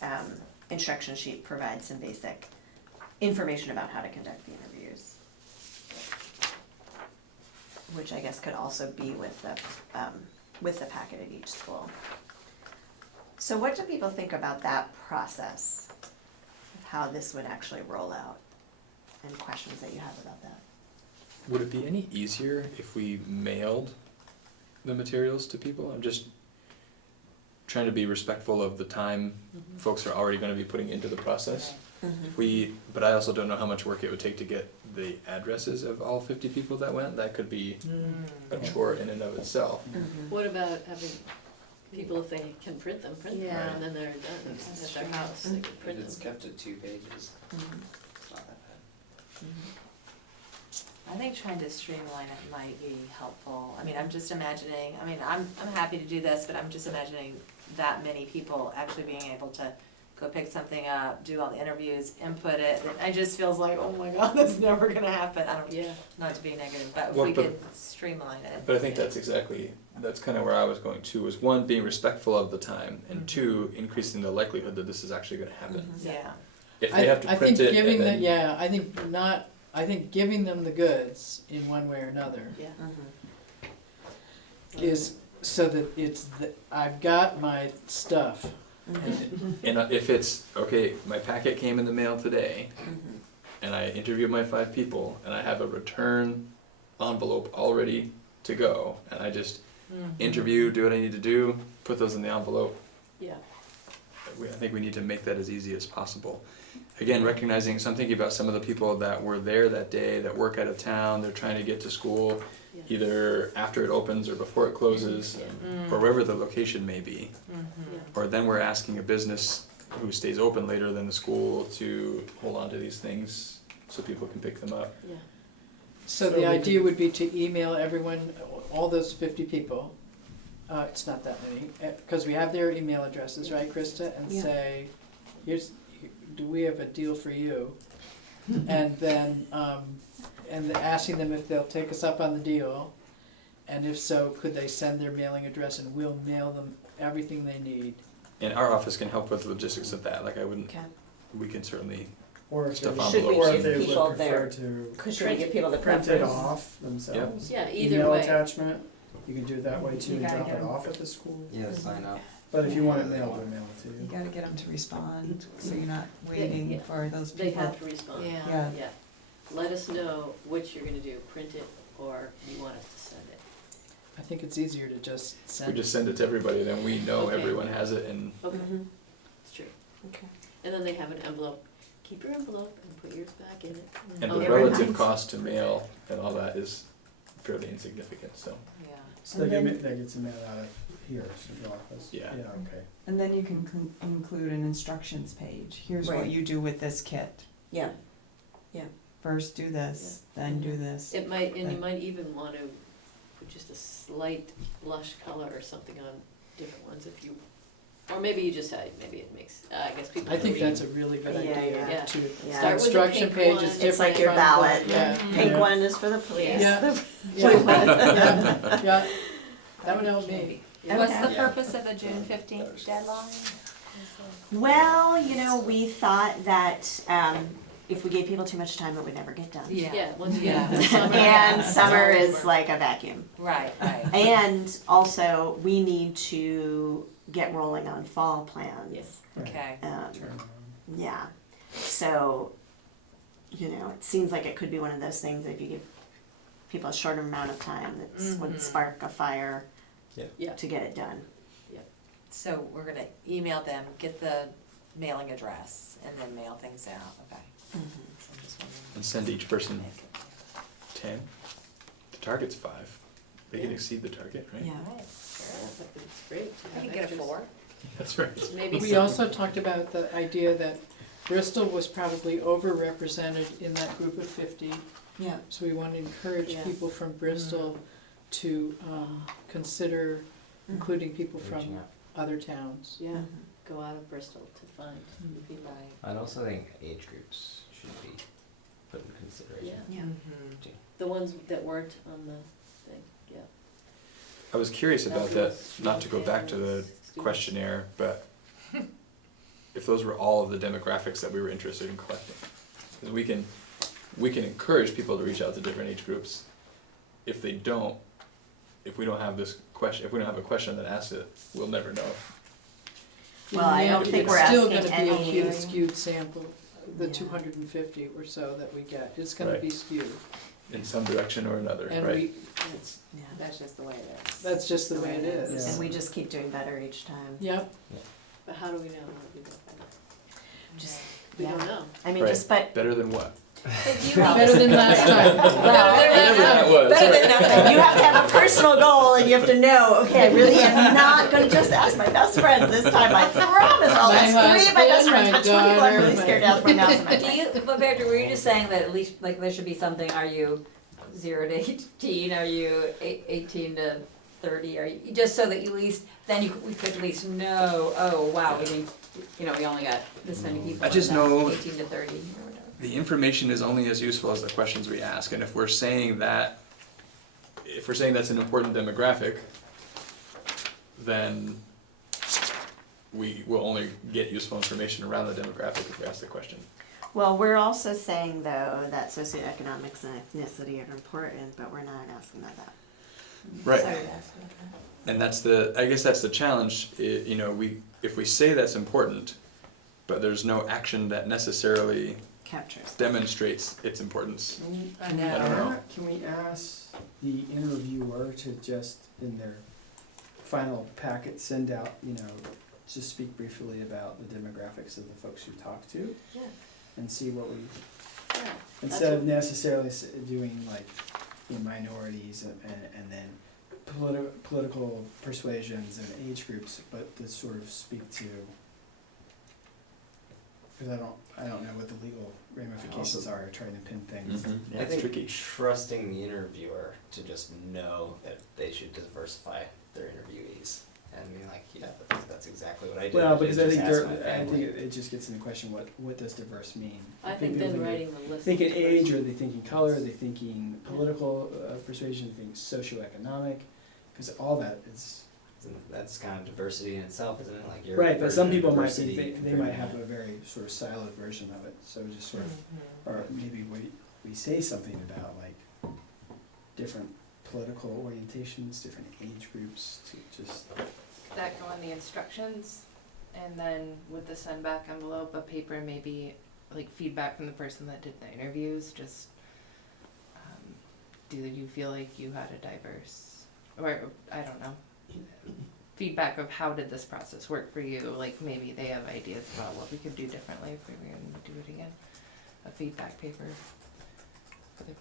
instruction sheet provides some basic information about how to conduct the interviews, which I guess could also be with the packet at each school. So what do people think about that process, of how this would actually roll out, and questions that you have about that? Would it be any easier if we mailed the materials to people? I'm just trying to be respectful of the time folks are already gonna be putting into the process. But I also don't know how much work it would take to get the addresses of all 50 people that went. That could be a chore in and of itself. What about having people, if they can print them, Yeah. and then they're done at their house, they can If print it's them. kept at 2 pages, it's not that bad. I think trying to streamline it might be helpful. I mean, I'm just imagining, I mean, I'm happy to do this, but I'm just imagining that many people actually being able to go pick something up, do all the interviews, input it. It just feels like, oh my God, that's never gonna happen. I don't, Yeah. not to be negative, but if Well, we but- could streamline it. But I think that's kind of where I was going too, is 1, being respectful of the time, and 2, increasing the likelihood that this is actually gonna happen. Yeah. If they have to I print think it giving and them, then. yeah, I think giving them the goods in one way or another Yeah. is so that it's, I've got my stuff. And if it's, okay, my packet came in the mail today, and I interviewed my 5 people, and I have a return envelope all ready to go, and I just interview, do what I need to do, put those in the envelope. Yeah. I think we need to make that as easy as possible. Again, recognizing, so I'm thinking about some of the people that were there that day, that work out of town, they're trying to get to school, Yeah. either after it opens or before it closes, or wherever the location may be. Yeah. Or then we're asking a business who stays open later than the school to hold on to these things so people can pick them up. Yeah. So the idea would be to email everyone, all those 50 people, it's not that many, because we have their email addresses, right, Krista? And Yeah. say, do we have a deal for you? And then, and asking them if they'll take us up on the deal, and if so, could they send their mailing address and we'll mail them everything they need. And our office can help with logistics of that, like I wouldn't, Okay. we can certainly, Or if Stuff they, on Should we or envelopes. if they give would people prefer their, to should we give people the print preference? it off themselves. Yeah, either Email way. attachment, you can do it that way too, You and gotta drop get it 'em. off at the school. Yeah, sign up. But if you want it mailed, we'll mail it to You you. gotta get them to respond, so you're not waiting Yeah. for those They people. have to respond. Yeah. Yeah. Let us know which you're gonna do, print it, or you want us to send it. I think it's easier to just if send. we just send it to everybody, then we know Okay. everyone has it and Okay, Mhm. it's true. Okay. And then they have an envelope. Keep your envelope and put yours back in it. And Oh, the yeah. relative cost to mail and all that is fairly insignificant, so. Yeah. So And they then- get, that gets mailed out of here, so your office? Yeah. Yeah, okay. And then you can include an instructions page. Here's what Right. you do with this kit. Yeah. First do this, then do this. It might, and you might even want to put just a slight blush color or something on different ones if you, or maybe you just had, maybe it makes, I guess people I can think read. that's a really good Yeah, idea yeah. to, Yeah. the Start with the instruction pink page one. is It's different like your from ballot. the- yeah, Pink yeah. one is for the police. Yeah. The Yeah, blue one. yeah, yeah, that would help me. Yeah. What's the Yeah. purpose of the June 15th deadline? Well, you know, we thought that, if we gave people too much time, it would never get done. Yeah, once you Yeah. get into summer. And summer it's is over. like a vacuum. Right, right. And also, we need to get rolling on fall plans. Yes. Okay. Turn around. Yeah, so, you know, it seems like it could be one of those things that if you give people a shorter amount of time, that would Mhm. spark a fire Yeah. to get it done. So we're gonna email them, get the mailing address, and then mail things out, okay. So I'm just wondering- And send each person 10. The target's 5. They can Yeah. exceed the target, right? Yeah. Alright, Yeah, but it's great to I have can get a extras. 4. That's right. Maybe We some- also talked about the idea that Bristol was probably overrepresented in that group of 50. Yeah. So we want to encourage Yeah. people from Bristol to consider including people Reaching from out. other towns. Yeah, go out of Bristol to find people. Right. I'd also think age groups should be put in consideration. Yeah, Yeah. the ones that weren't on the thing, yeah. I was curious about that, not to go back to the Students. questionnaire, but if those were all of the demographics that we were interested in collecting. Because we can encourage people to reach out to different age groups. If they don't, if we don't have this question, if we don't have a question that asks it, we'll never know. Well, I don't think we're It's still asking gonna be any- a skewed sample, the Yeah. 250 or so that we get. It's gonna Right. be skewed. In some direction or another, And right? we, Yeah. That's just the way it is. that's just the way it is. And we just keep doing better each time. Yep. But how do we know how to do that better? Just, We yeah. don't know. I mean, Right. just, but Better than what? Better than last time. Whatever that was. better than nothing. You have to have a personal goal and you have to know, okay, I really am not gonna just ask my best friends this time. I promise I'll My ask 3 of my best husband, friends, my but 2 people I'm really daughter, scared to ask my mouse and my Do you, but Berta, were you just saying that at least, like, there should be something, are you 0 to 18, are you 18 to 30, are you, just so that you at least, then we could at least know, oh, wow, we think, you know, we only got this many people I just in that know- 18 to 30 or whatever. The information is only as useful as the questions we ask, and if we're saying that's an important demographic, then we will only get useful information around the demographic if we ask the question. Well, we're also saying though that socioeconomics and ethnicity are important, but we're not asking about that. Right. Sorry to ask about that. And I guess that's the challenge, if we say that's important, but there's no action that necessarily Captures. demonstrates its importance. I I don't know. know. Can we ask the interviewer to just, in their final packet, send out, just speak briefly about the demographics of the folks you talk to? Yeah. And see what we, Yeah. instead of necessarily doing like minorities and then political persuasions and age groups, but to sort of speak to, because I don't know what the legal ramifications are of trying to pin things. Yeah, I it's think tricky. trusting the interviewer to just know that they should diversify their interviewees and be like, yeah, that's exactly what I did. Well, because I just think asked my I family. think it just gets in the question, what does diverse mean? I think People then writing the list. Thinking of age, questions. are they thinking color, are they thinking political persuasion, thinking socioeconomic? Because all that is, That's kind of diversity in itself, isn't it? Like your right, but version some of people might diversity be, they compared might to have mine. a very sort of siloed version of it, so just sort of, Mhm. or maybe we say something about like different political orientations, different age groups, to just, That go in the instructions, and then with the send back envelope, a paper, maybe like feedback from the person that did the interviews, just, do you feel like you had a diverse, or, I don't know, feedback of how did this process work for you, like maybe they have ideas about what we could do differently if we were gonna do it again. A feedback paper for the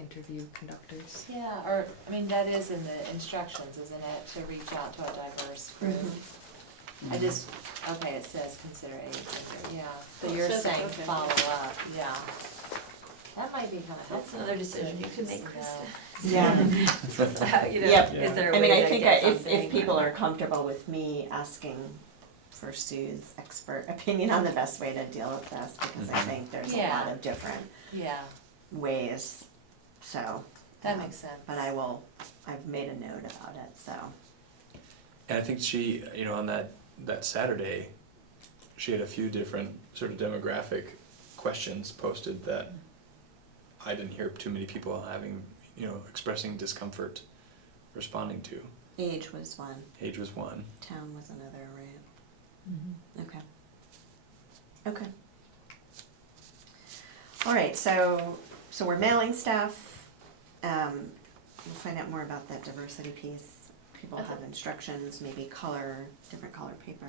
interview conductors. Yeah, or, I mean, that is in the instructions, isn't it, to reach out to a diverse group? I just, okay, it says consider age, yeah, but Oh, it you're says it, saying okay. follow up, yeah. That might be kind of That's helpful. another decision you can make, to Krista. Yeah. You know, Yep. is there a I way mean, I to think get if something people or- are comfortable with me asking for Sue's expert opinion on the best way to deal with this, because I think there's a lot Yeah. of different Yeah, ways, so. that makes sense. But I've made a note about it, so. And I think she, on that Saturday, she had a few different sort of demographic questions posted that I didn't hear too many people having, expressing discomfort responding to. Age was one, Age was one. town was another, right? Mhm. Okay. Okay. All right, so we're mailing stuff. We'll find out more about that diversity piece. People have instructions, maybe different color paper.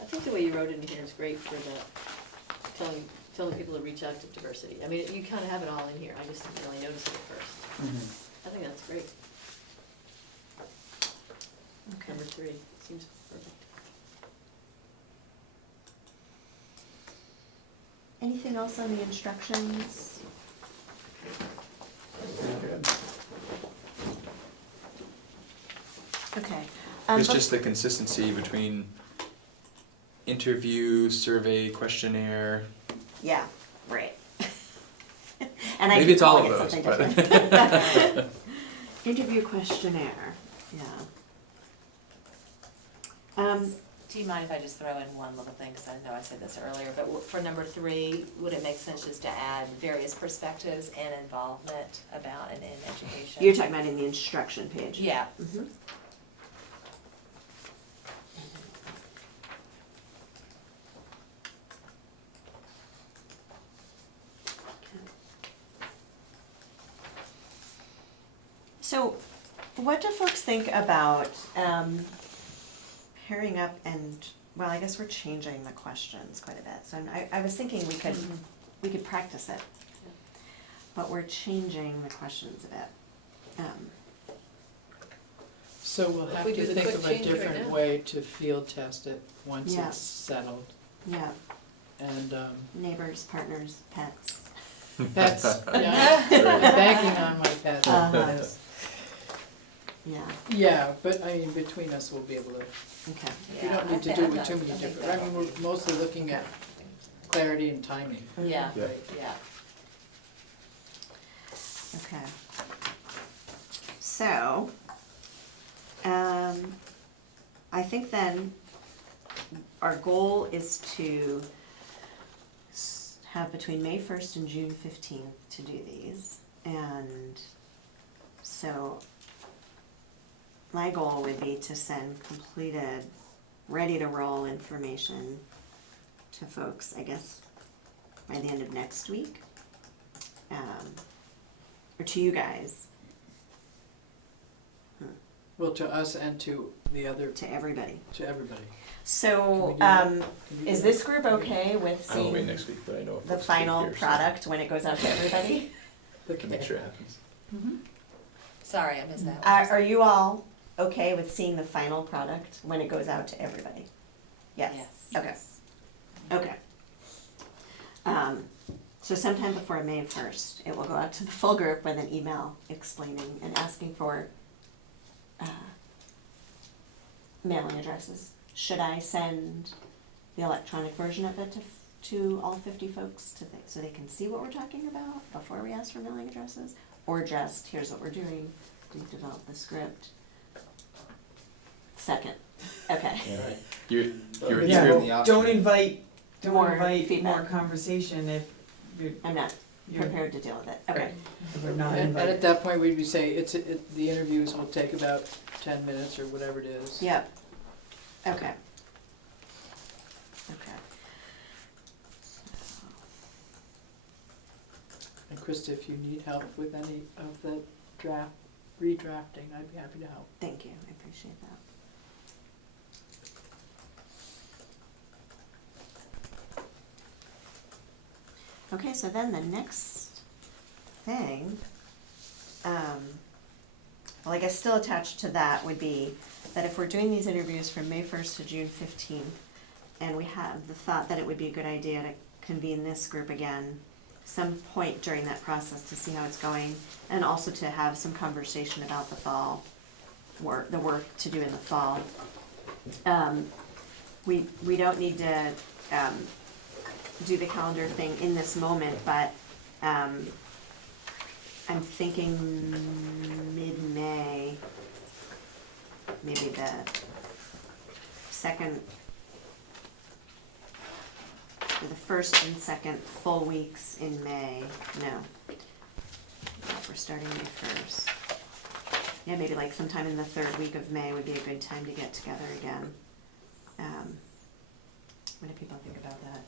I think the way you wrote it in here is great for the telling people to reach out to diversity. I mean, you kind of have it all in here, I just didn't really notice it at first. I think that's great. Okay. Number 3, seems perfect. Anything else on the instructions? Okay. It's just the consistency between interview, survey, questionnaire. Yeah, right. And I Maybe keep it's all calling of it those, something but different. Interview questionnaire, yeah. Do you mind if I just throw in one little thing, because I know I said this earlier, but for number 3, would it make sense just to add various perspectives and involvement about and in education? You're talking about in the instruction page? Yeah. Mhm. So, what do folks think about pairing up and, well, I guess we're changing the questions quite a bit. So I was thinking we could practice it, but we're changing the questions a bit. So we'll If have we to do the think quick of a change right different now. way to field test it once Yeah. it's settled. Yeah, And, neighbors, partners, pets. pets, yeah, I'm banking on my pets. Uh-huh. Yeah, Yeah, but I mean, between us, we'll be able to, okay. we don't need to do it with too many different, I mean, we're mostly looking at clarity and timing. Yeah, Yeah. yeah. Okay. So, I think then our goal is to have between May 1st and June 15th to do these. And so my goal would be to send completed, ready to roll information to folks, I guess, by the end of next week. Or to you guys, Well, to us and to the other, to everybody. to everybody. So, Can we do that? um, Can you is do this that? group okay with I'm away seeing next week, but I know if the folks can final hear, so product when it goes out to everybody? Can make sure it happens. Sorry, I missed that. Are you all okay with seeing the final product when it goes out to everybody? Yes? Okay, okay. So sometime before May 1st, it will go out to the full group with an email explaining and asking for mailing addresses. Should I send the electronic version of it to all 50 folks so they can see what we're talking about before we ask for mailing addresses? Or just, here's what we're doing, we've developed the script. Second, okay. You're Yeah, in the option. don't invite More more feedback. conversation if I'm not you're, prepared to deal with it, okay. if we're not And at invited. that point, we'd be saying, the interviews will take about 10 minutes or whatever it is. Yep, okay. Okay. And Krista, if you need help with any of the redrafting, I'd be happy to help. Thank you, I appreciate that. Okay, so then the next thing, well, I guess still attached to that would be that if we're doing these interviews from May 1st to June 15th, and we have the thought that it would be a good idea to convene this group again some point during that process to see how it's going, and also to have some conversation about the fall work, the work to do in the fall. We don't need to do the calendar thing in this moment, but I'm thinking mid-May, maybe the second, or the first and second full weeks in May, no. We're starting May 1st. Yeah, maybe like sometime in the third week of May would be a good time to get together again. What do people think about that?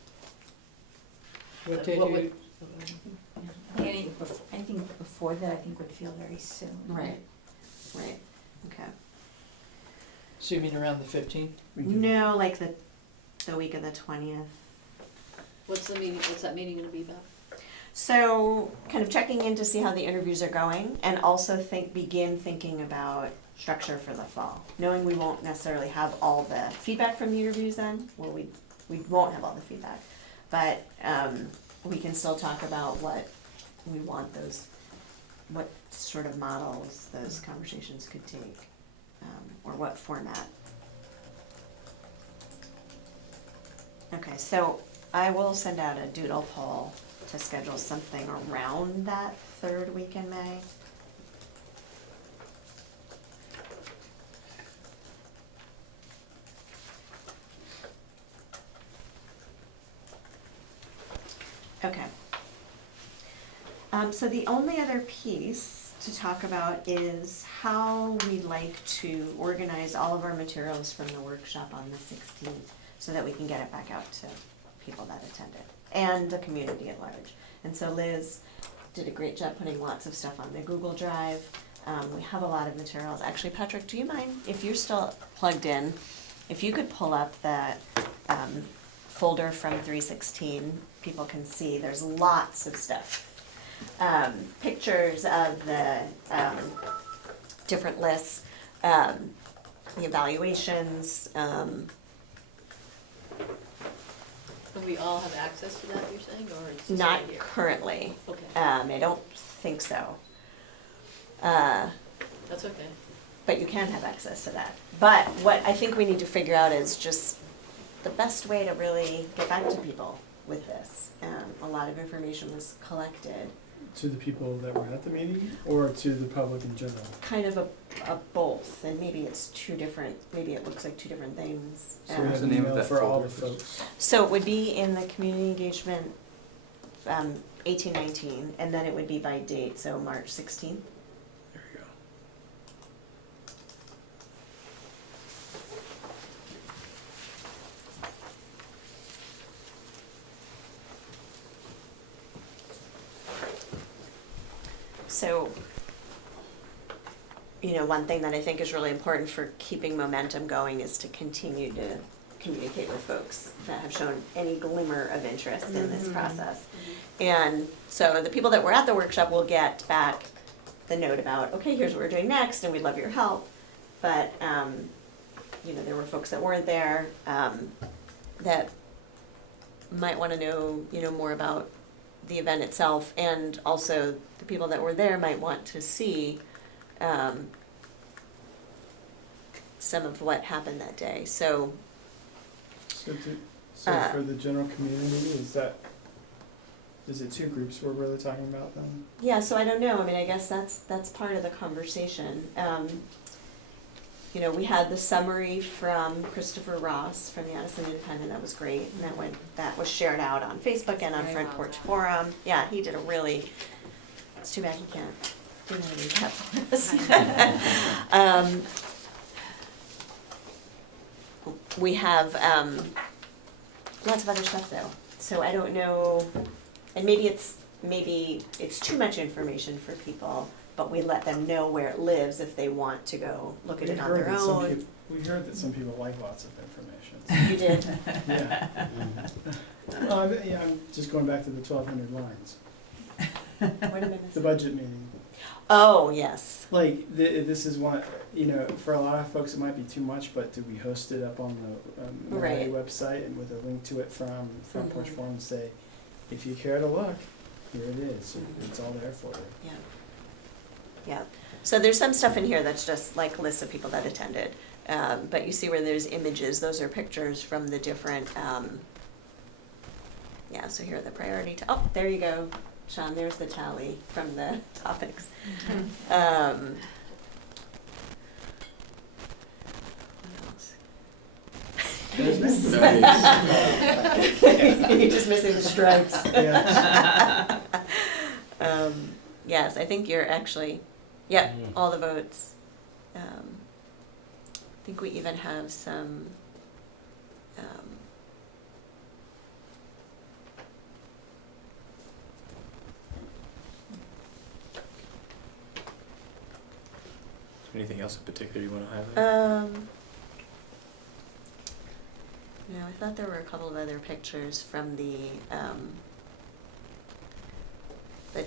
What day What do would- you, I think before that, I think would feel very soon. Right, okay. so you mean around the 15th? We can- No, like the week of the 20th. What's that meeting gonna be about? So, kind of checking in to see how the interviews are going, and also begin thinking about structure for the fall. Knowing we won't necessarily have all the feedback from the interviews then, well, we won't have all the feedback, but we can still talk about what we want what sort of models those conversations could take, or what format. Okay, so I will send out a doodle poll to schedule something around that third week in May. Okay. So the only other piece to talk about is how we like to organize all of our materials from the workshop on the 16th so that we can get it back out to people that attended and the community at large. And so Liz did a great job putting lots of stuff on the Google Drive. We have a lot of materials. Actually, Patrick, do you mind, if you're still plugged in, if you could pull up the folder from 316, people can see there's lots of stuff. Pictures of the different lists, the evaluations. Do we all have access to that, you're saying, or is this Not right here? currently. Okay, I don't think so. that's okay. But you can have access to that. But what I think we need to figure out is just the best way to really get back to people with this. A lot of information was collected, To the people that were at the meeting, or to the public in general? kind of a both, and maybe it's two different, maybe it looks like two different things. So we What's have the an name of email that for all the folder? folks. So it would be in the community engagement 1819, and then it would be by date, so March 16th. There you go. So, one thing that I think is really important for keeping momentum going is to continue to communicate with folks that have shown any glimmer of interest in this process. And so the people that were at the workshop will get back the note about, okay, here's what we're doing next, and we'd love your help. But, there were folks that weren't there that might want to know, more about the event itself, and also the people that were there might want to see some of what happened that day. So, So for the general community, is it two groups we're really talking about then? yeah, so I don't know. I mean, I guess that's part of the conversation. We had the summary from Christopher Ross from the Addison Independent. That was great, and that was shared out on Facebook and on Very Front well Porch done. Forum. Yeah, he did a really. It's too bad he can't do that recap for us. We have lots of other stuff though, so I don't know, and maybe it's too much information for people, but we let them know where it lives if they want to go look at it on their own. We heard that some people like lots of information. You did? Yeah. I'm just going back to the 1,200 lines. What did I miss? The budget meeting. Oh, yes. Like, this is one, for a lot of folks it might be too much, but do we host it up on the Right. website and with a link to it from Front Porch Mhm. Forum and say, if you care to look, here it is, it's all there for you. Yeah. Yeah. So there's some stuff in here that's just like lists of people that attended. But you see where there's images, those are pictures from the different, so here are the priority, oh, there you go, Sean, there's the tally from the topics. What else? Nice. You're just missing the stripes. Yeah. Yes, I think you're actually, yeah, Mm. all the votes. I think we even have some, Anything else in particular you wanna highlight? no, I thought there were a couple of other pictures from the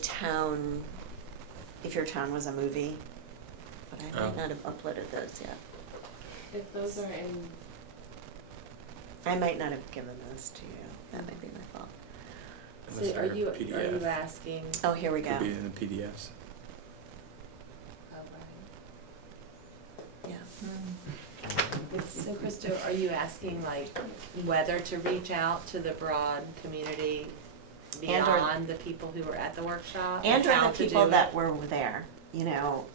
town, if your town was a movie, but I might Oh. not have uploaded those yet. If those are in, I might not have given those to you, that might be my fault. Unless So they're are you PDF. asking, Oh, here we go, Could be in the PDFs. yeah. so Krista, are you asking like whether to reach out to the broad community And or- beyond the people who were at the workshop? And or how the to people do it? that were there, you know,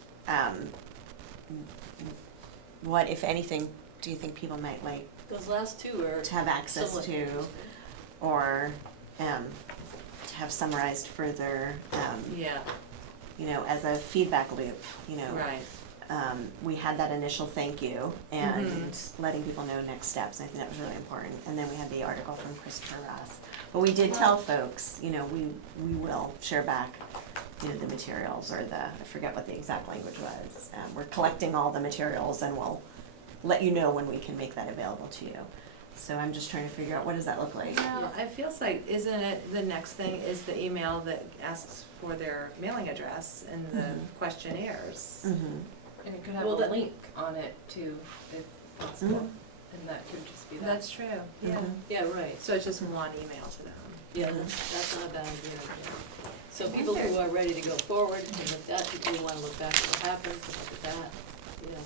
what, if anything, do you think people might like Those last two are to have access somewhat to, interesting. or to have summarized further, Yeah, you know, as a feedback loop, you know. right. We had that initial thank you and Mhm. letting people know next steps, and I think that was really important. And then we had the article from Christopher Ross. But we did tell folks, you know, we will share back, you know, the materials, or I forget what the exact language was. We're collecting all the materials and we'll let you know when we can make that available to you. So I'm just trying to figure out, what does that look like? Well, it feels like, isn't it, the next thing is the email that asks for their mailing address and the Mhm. questionnaires. Mm-hmm. and it could have Well, a that- link on it too, if possible, Mhm. and that could just be that. That's true, yeah. Mhm. Yeah, right. So it's just one email to them. Yeah, that's not a bad idea. Yeah. So people who are ready to go forward and things like that, people who wanna look back at what happened, stuff like that, you know.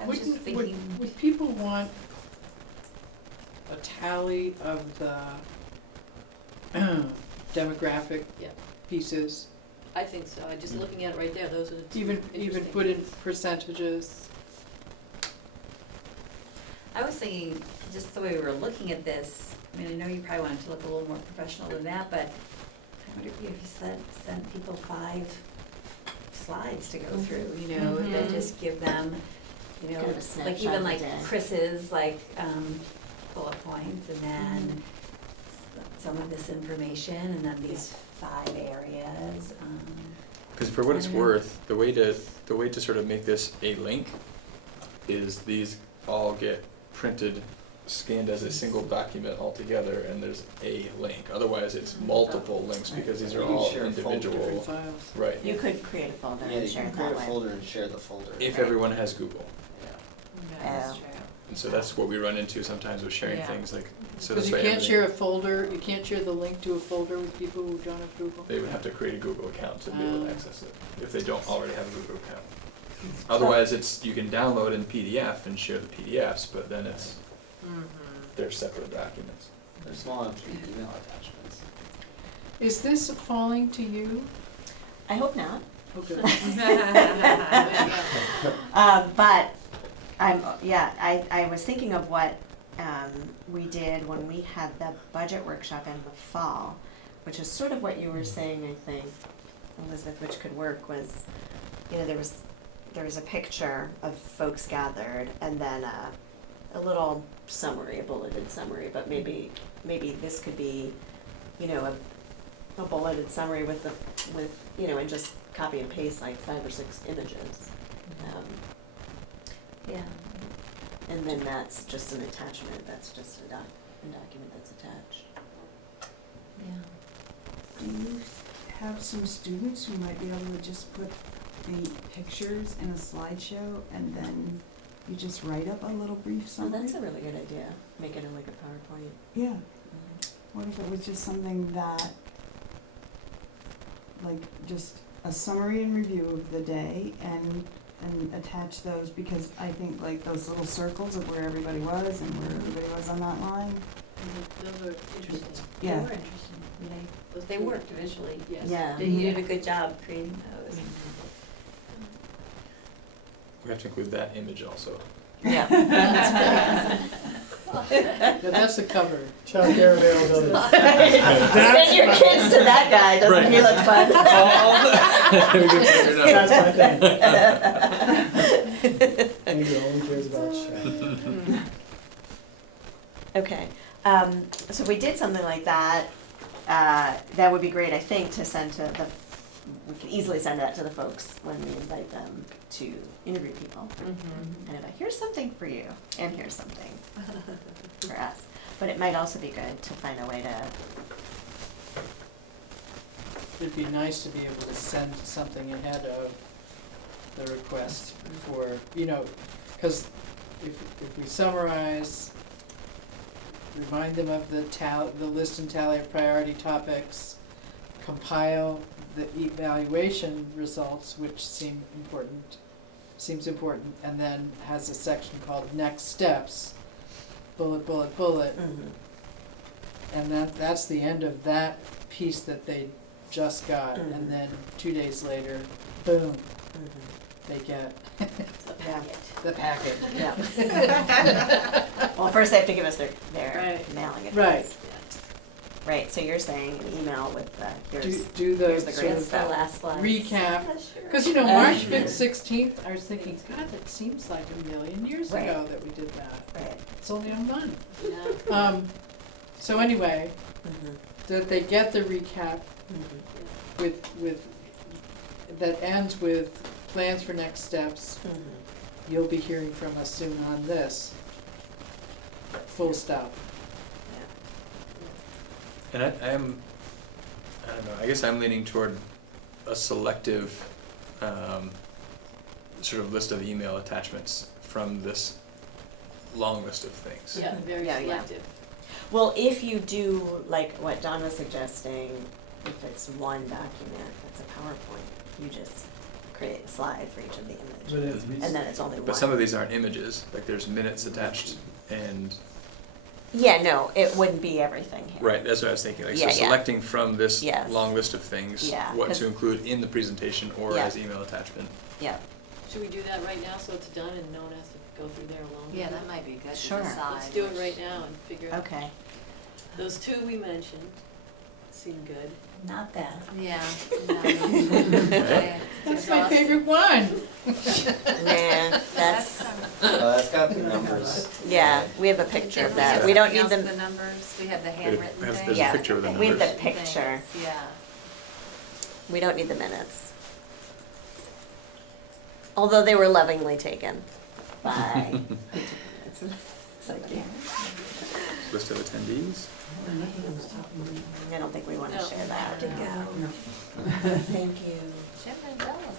I was just Wouldn't- would- thinking, Would people want a tally of the demographic Yeah. pieces? I think so, I just looking at it right there, those are the two Even interesting put in things. percentages? I was thinking, just the way we were looking at this, I mean, I know you probably wanted to look a little more professional than that, but I wonder if you sent people 5 slides to go through, you know, that Mhm. just give them, you know, Kind of a like snapshot even of the like day. Chris's, like, bullet points, and then some of this information, and then these 5 areas, Cause for what I it's don't know. worth, the way to sort of make this a link is these all get printed, scanned as a single document altogether, and there's a link. Otherwise, it's multiple links because these are You can all share individual. Different files. Right. You could create a folder Yeah, and you share can it create that a way. folder and share the folder. If Right. everyone has Google. Yeah. That's Oh. true. And so that's what we run into sometimes with sharing Yeah. things like, so Because that's you why can't everything- share a folder, you can't share the link to a folder with people who don't have Google. they would have to create a Google account to be able to Oh. access it, if they don't already have a Google account. Otherwise, you can download in PDF and share the PDFs, but then they're separate documents. They're small enough to be email attachments. Is this appalling to you? I hope not. Okay. But I was thinking of what we did when we had the budget workshop in the fall, which is sort of what you were saying, I think, Elizabeth, which could work, was, you know, there was a picture of folks gathered, and then a little summary, a bulleted summary, but maybe this could be, you know, a bulleted summary with you know, and just copy and paste like 5 or 6 images. yeah. And then that's just an attachment, that's just a document that's attached. Yeah. Do you have some students who might be able to just put the pictures in a slideshow and then you just write up a little brief So summary? that's a really good idea, make it in like a PowerPoint. Yeah, Mhm. what if it was just something that, like, just a summary and review of the day and attach those, because I think like those little circles of where everybody was and where everybody was on that line. Those are interesting. They Yeah. were interesting, Those they two- worked visually. Yes. Yeah. You did a good job creating those. We have to include that image also. Yeah, that's Yeah, that's the cover. Childcare availability. Send your kids to that guy, doesn't he look fun? We can figure it out. That's my thing. Maybe he only cares about childcare. Okay, so if we did something like that, that would be great, I think, to send to the, we can easily send that to the folks when we invite them to interview people. And about, here's something for you, and here's something for us. But it might also be good to find a way to, It'd be nice to be able to send something ahead of the request for, you know, because if we summarize, remind them of the list and tally of priority topics, compile the evaluation results, which seems important, and then has a section called next steps, bullet, bullet, bullet, and that's the end of that piece that they just got, and then 2 days later, boom, they get yeah, the packet. yeah. Well, first they have to give us their Right. mailing address. Right. Right, so you're saying an email with the, Do the here's the sort great of stuff. last slide. recap, because you know, March 16th, I was thinking, God, that seems like a million years Right. ago that we did that. Right. It's only a month. Yeah. So anyway, Mhm. that they get the recap Mhm. with, that ends with plans for next steps. Mhm. You'll be hearing from us soon on this. Full stop. And I don't know, I guess I'm leaning toward a selective, sort of list of email attachments from this long list of things. Yeah, very Yeah, yeah. selective. Well, if you do, like what Don was suggesting, if it's one document, that's a PowerPoint, you just create a slide for each of the But images, if and then it's only one. But some of these aren't images, like there's minutes attached and, Yeah, no, it wouldn't be everything here. right, that's what I was thinking, like, Yeah, so yeah. selecting from this Yes. long list of things, Yeah, what 'cause- to include in the presentation or Yeah. as email attachment. Yeah, Should we do that right now so it's done and no one has to go through there alone? Yeah, that might be good to Sure. decide. Let's do it right now and figure out. okay. Those two we mentioned seem good. Not bad. Yeah. That's my favorite one. Nah, that's, Oh, that's got the numbers. yeah, we have a picture of that, Yeah. we don't need The the, numbers, we have the There's handwritten there's thing. a Yeah. picture with the we have numbers. the picture, Yeah. we don't need the minutes. Although they were lovingly taken by. Somebody. List of attendees. I don't think we wanna No. share that. Thank you. Jim Mandela.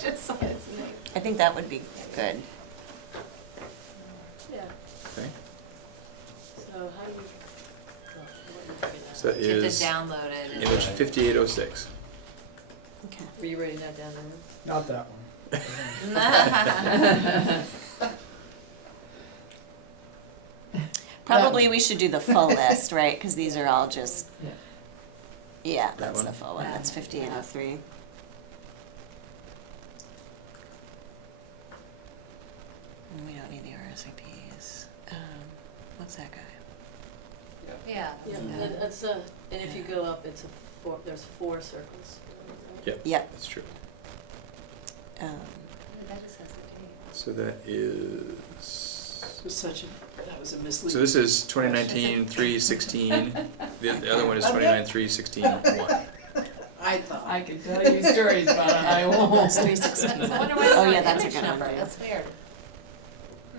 Just so it's nice. I think that would be good. Yeah, Okay, so how do we, what do we figure so out? that You have to is download it. and- image 5806. Okay. Were you writing that down, Norman? Not that one. Probably we should do the full list, right, cause these are all just, Yeah. yeah, That that's one? the full one, that's 5803. And we don't need the RSVPs, what's that guy? Yeah. Yeah, that's and if you go up, it's there's 4 circles. Yep, Yep, that's true. That just has the date. So that is, It was that was a misleading. so this is 2019-316, the other one is 2019-316-1. I thought I could tell you stories about Iowa. It's 316. I wonder why it's Oh, not yeah, an that's a image good one, number, too. that's weird.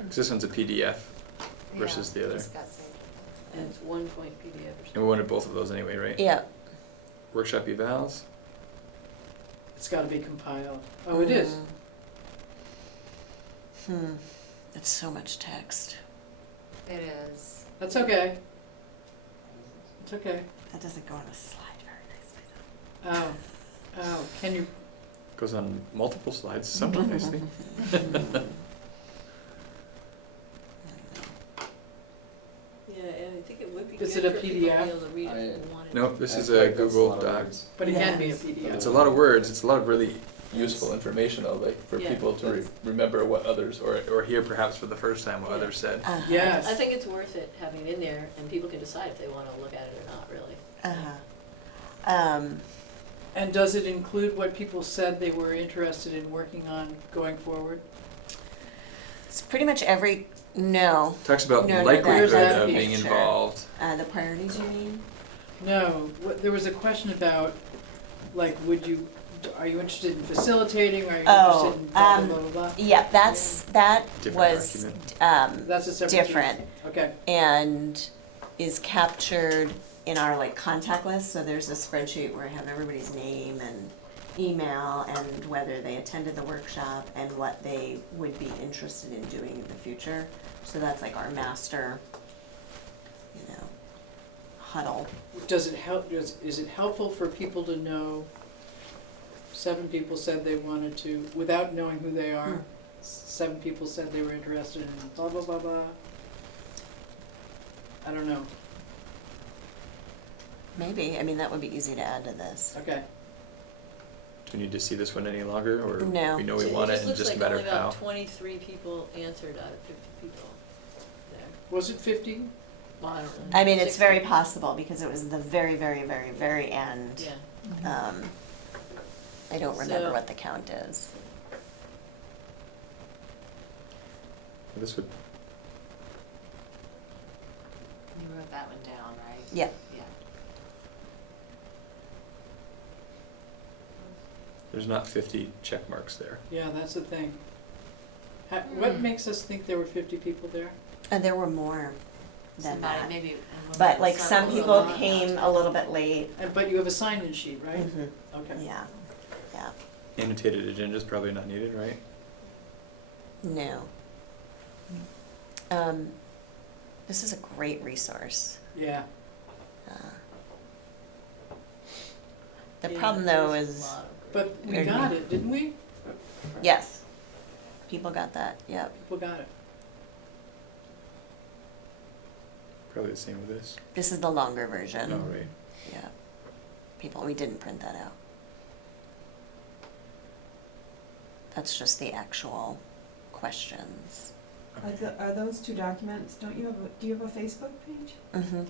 'Cause this one's a PDF versus the other. Just got saved. And it's 1 point PDF or And something. we wanted both of those anyway, right? Yeah. Workshop evals, It's gotta be compiled. Oh, it is. That's so much text. It is. That's okay. It's okay. That doesn't go on a slide very nicely Oh, can you, goes on multiple slides, somewhat nicely. Yeah, and I think it would be Is good it a for people to be PDF? able to read it if they wanted. Nope, this I is feel a like that's Google lot of Doc. words. but it can be a Yes. PDF. It's a lot of words, it's a lot of really useful information though, like for Yeah, people to that's- remember what others, or hear perhaps for the first time what Yeah. others said. Uh-huh. Yes. I think it's worth it having it in there, and people can decide if they wanna look at it or not, really. Uh-huh. And does it include what people said they were interested in working on going forward? It's pretty much no. Talks about No, no, likelihood that's of being picture. involved. The priorities you mean? No, there was a question about, like, are you interested in facilitating, or are you Oh, interested in blah, blah, blah, blah? Yeah, that Different was, That's a separate. different. Okay, And is captured in our like contact list, so there's a spreadsheet where I have everybody's name and email and whether they attended the workshop and what they would be interested in doing in the future. So that's like our master, huddle. does it help, is it helpful for people to know, 7 people said they wanted to, without knowing who they are, 7 people said they were interested in blah, blah, blah, blah? I don't know, Maybe, I mean, that would be easy to add to this. okay. Do we need to see this one any longer, or No. we know we want it and just a matter of looks like how? only about 23 people answered out of 50 people there. Was it 50? Well, I don't know. I mean, it's 60. very possible because it was the very, very, very, very end. Yeah. I don't remember So- what the count is. This would, You wrote that one down, right? Yeah. Yeah. there's not 50 check marks there. Yeah, that's the thing. What makes us think there were 50 people there? And there were more than Somebody, that. maybe. But like some circles people along came that. a little bit late. But you have a sign-in sheet, right? Mhm. Okay. Yeah, yeah, Annotated agenda's probably not needed, right? no. This is a great resource. Yeah. Uh, The Yeah, problem though There's a is, lot of- But we Pardon got me? it, didn't we? yes, people got that, yep. People got it. Probably the same with this. This is the longer version. Oh, right. Yeah, we didn't print that out. That's just the actual questions. Are those 2 documents, do you have a Facebook page? Mm-hmm.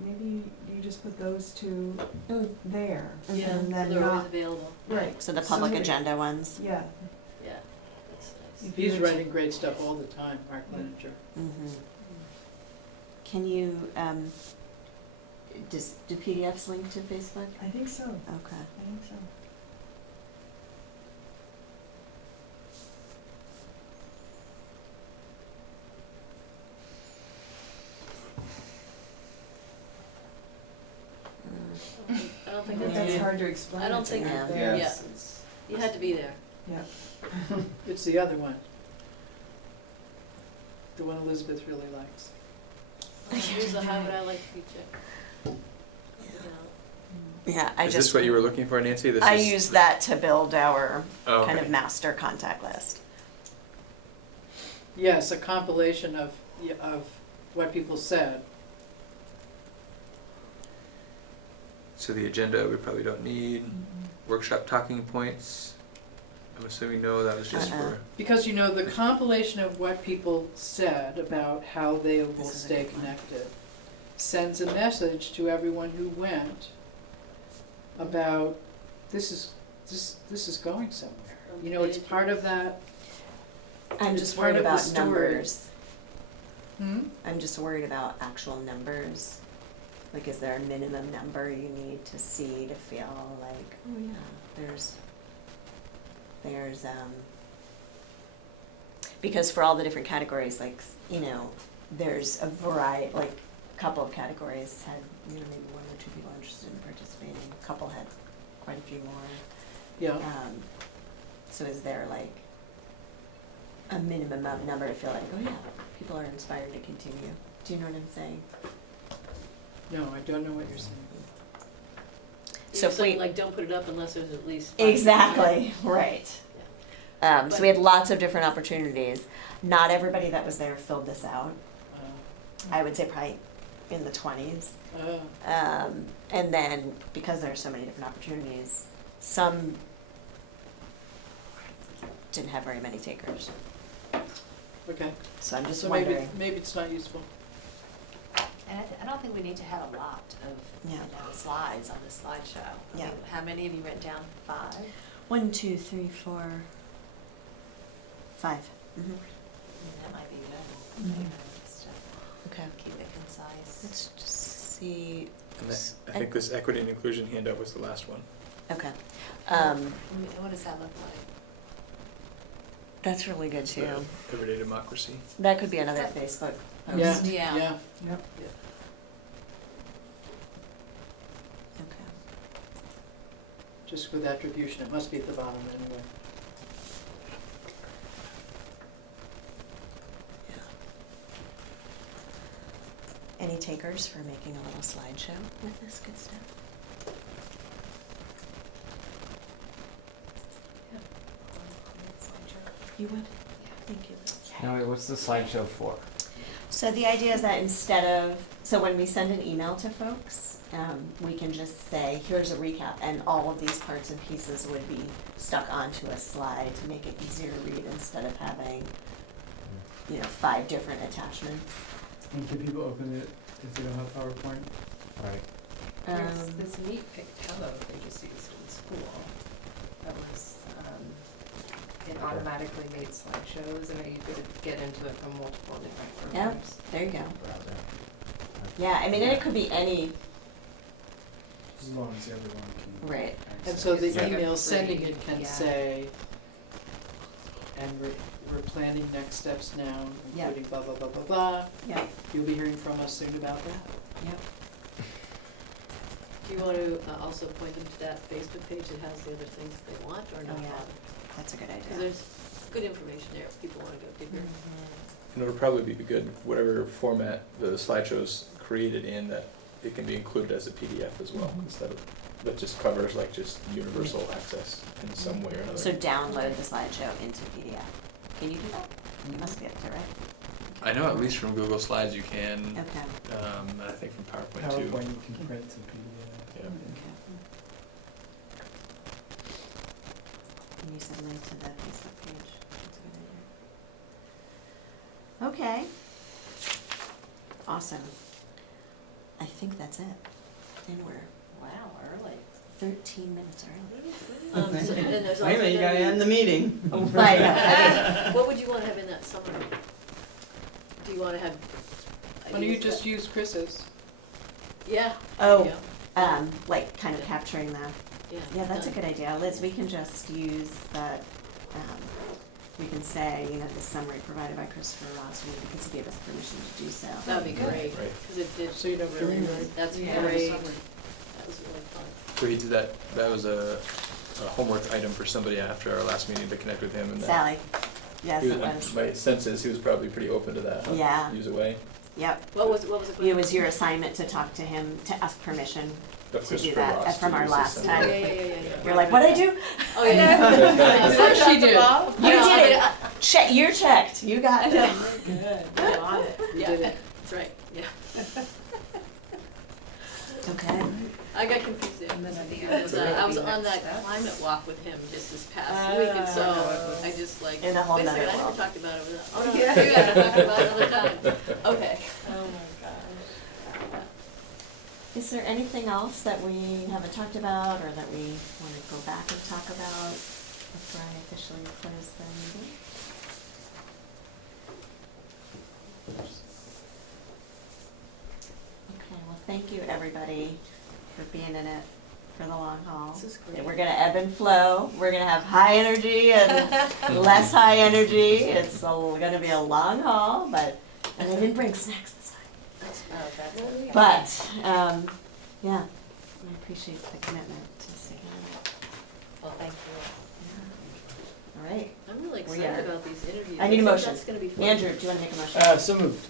Maybe you just put those 2 there, Yeah, and so then they're always not, available. right. So the public Somebody- agenda ones? Yeah. Yeah, that's nice. If you He's were to- writing great stuff all the time, Mark Manager. Mm-hmm. Can you, do PDFs link to Facebook? I think so, Okay. I think so. I don't think I think that's, that's hard to explain. I don't It's think- not Yeah. there. Yeah. It's, you had to be there. Yeah. It's the other one. The one Elizabeth really likes. Here's the how would I like to be checked. Yeah, I Is just, this what you were looking for, Nancy? This I is- use that to build our Oh, kind okay. of master contact list. Yes, a compilation of what people said. So the agenda we probably don't need. Workshop talking points. I'm assuming no, that was just for. Because, the compilation of what people said about how they will This is a stay good one. connected sends a message to everyone who went about this is going somewhere. It's part of that. I'm It's just part worried of the about story. numbers. Hmm? I'm just worried about actual numbers. Like, is there a minimum number you need to see to feel like, oh yeah, there's, because for all the different categories, like, there's a variety, like, a couple of categories had, maybe 1 or 2 people interested in participating, a couple had quite a few more. Yeah. So is there like a minimum number to feel like, oh yeah, people are inspired to continue? Do you know what I'm saying? No, I don't know what you're saying. So You're if saying we- like don't put it up unless there's at least 5 Exactly, right. So But- we had lots of different opportunities. Not everybody that was there filled this out. I would say probably in the 20s. And then because there are so many different opportunities, some didn't have very many takers. Okay, So I'm just so wondering. maybe it's not useful. And I don't think we need to have a lot of, Yeah. slides on this slideshow. I Yeah. mean, how many have you written down? 5? 1, 2, 3, 4, 5. Mm-hmm. That might be good. Mhm. Just to Okay. keep it concise. Let's just see. And I think this equity and inclusion handout was the last one. Okay. What does that look like? That's really good too. The Everyday Democracy. That could be another Facebook post. Yeah, Yeah. yeah, yep. Okay. Just with attribution, it must be at the bottom anyway. Any takers for making a little slideshow with this good stuff? You would? Thank you. No, wait, what's the slideshow for? So the idea is that instead of, so when we send an email to folks, we can just say, here's a recap, and all of these parts and pieces would be stuck onto a slide to make it easier to read instead of having, 5 different attachments. And can people open it if they don't have PowerPoint? Right. There's this neat Pictello they just used in school that was, it automatically made slideshows and you could get into it from multiple different Yeah, programs. there you go. Browser. Yeah, I mean, and it could be any, As long as everyone can. right. And so the It's like a email free- sending it can yeah. say, and we're planning next steps now, Yeah. including blah, blah, blah, blah, blah. Yeah. You'll be hearing from us soon about that. Yep. Do you want to also point them to that Facebook page that has the other things that they want, or not Oh, yeah. bother? That's a good Because idea. there's good information there if people want to go deeper. And it'll probably be good, whatever format the slideshow's created in, that it can be included as a PDF as well, instead of, that just covers like just universal access in some way or another. So download the slideshow into PDF. Can you do that? You must be able to, right? I know at least from Google Slides you can, Okay. and I think from PowerPoint too. PowerPoint you can print to PDF. Yeah. Okay. And you said link to the Facebook page. That's a good idea. Okay. Awesome. I think that's it. And we're Wow, early. 13 minutes early. So, and then there's also Wait a minute, you gotta end the meeting. Oh, right. I What would you want to have in that summary? Do you want to have? Why don't you just use Chris's? Yeah. Oh. Yeah. like kind of capturing the, yeah, that's a good idea. Liz, we can just use that, we can say, the summary provided by Christopher Ross, because he gave us permission to do so. That would be great, Right. because it did, So you don't really write. that's Yeah. great. That was really fun. So he did that, that was a homework item for somebody after our last meeting to connect with him, and that. Sally, yes, He it was- was. My sense is he was probably pretty open to that, huh? Yeah. Use away. Yep, What was it? it was your assignment to talk to him, to ask permission. Of To do Christopher that, Ross from to our use last this Yeah, time. yeah, yeah, yeah. You're like, what'd I do? Oh, yeah. Of course she did. You did it. You're checked. You got it. Good, you're on it. You Yeah, did it. that's right, yeah. Okay. I got confused there, And then at the end because of it, I was the on next that steps. climate walk with him just this past week, and so Oh. I just like, In a whole wait a second, nother I never world. talked about it with, oh, no, Yeah. you gotta talk about it another time. Okay. Oh my gosh. Is there anything else that we haven't talked about or that we want to go back and talk about before I officially close the meeting? Okay, well, thank you, everybody, for being in it for the long haul. This is And great. we're gonna ebb and flow. We're gonna have high energy and less high energy. It's gonna be a long haul, and I didn't bring snacks this time. Oh, that's okay. But, yeah, I appreciate the commitment to sticking with it. Well, thank you. All right. I'm really We excited are- about these interviews. I need a think motion. That's gonna be fun. Andrew, do you wanna make a motion? So moved.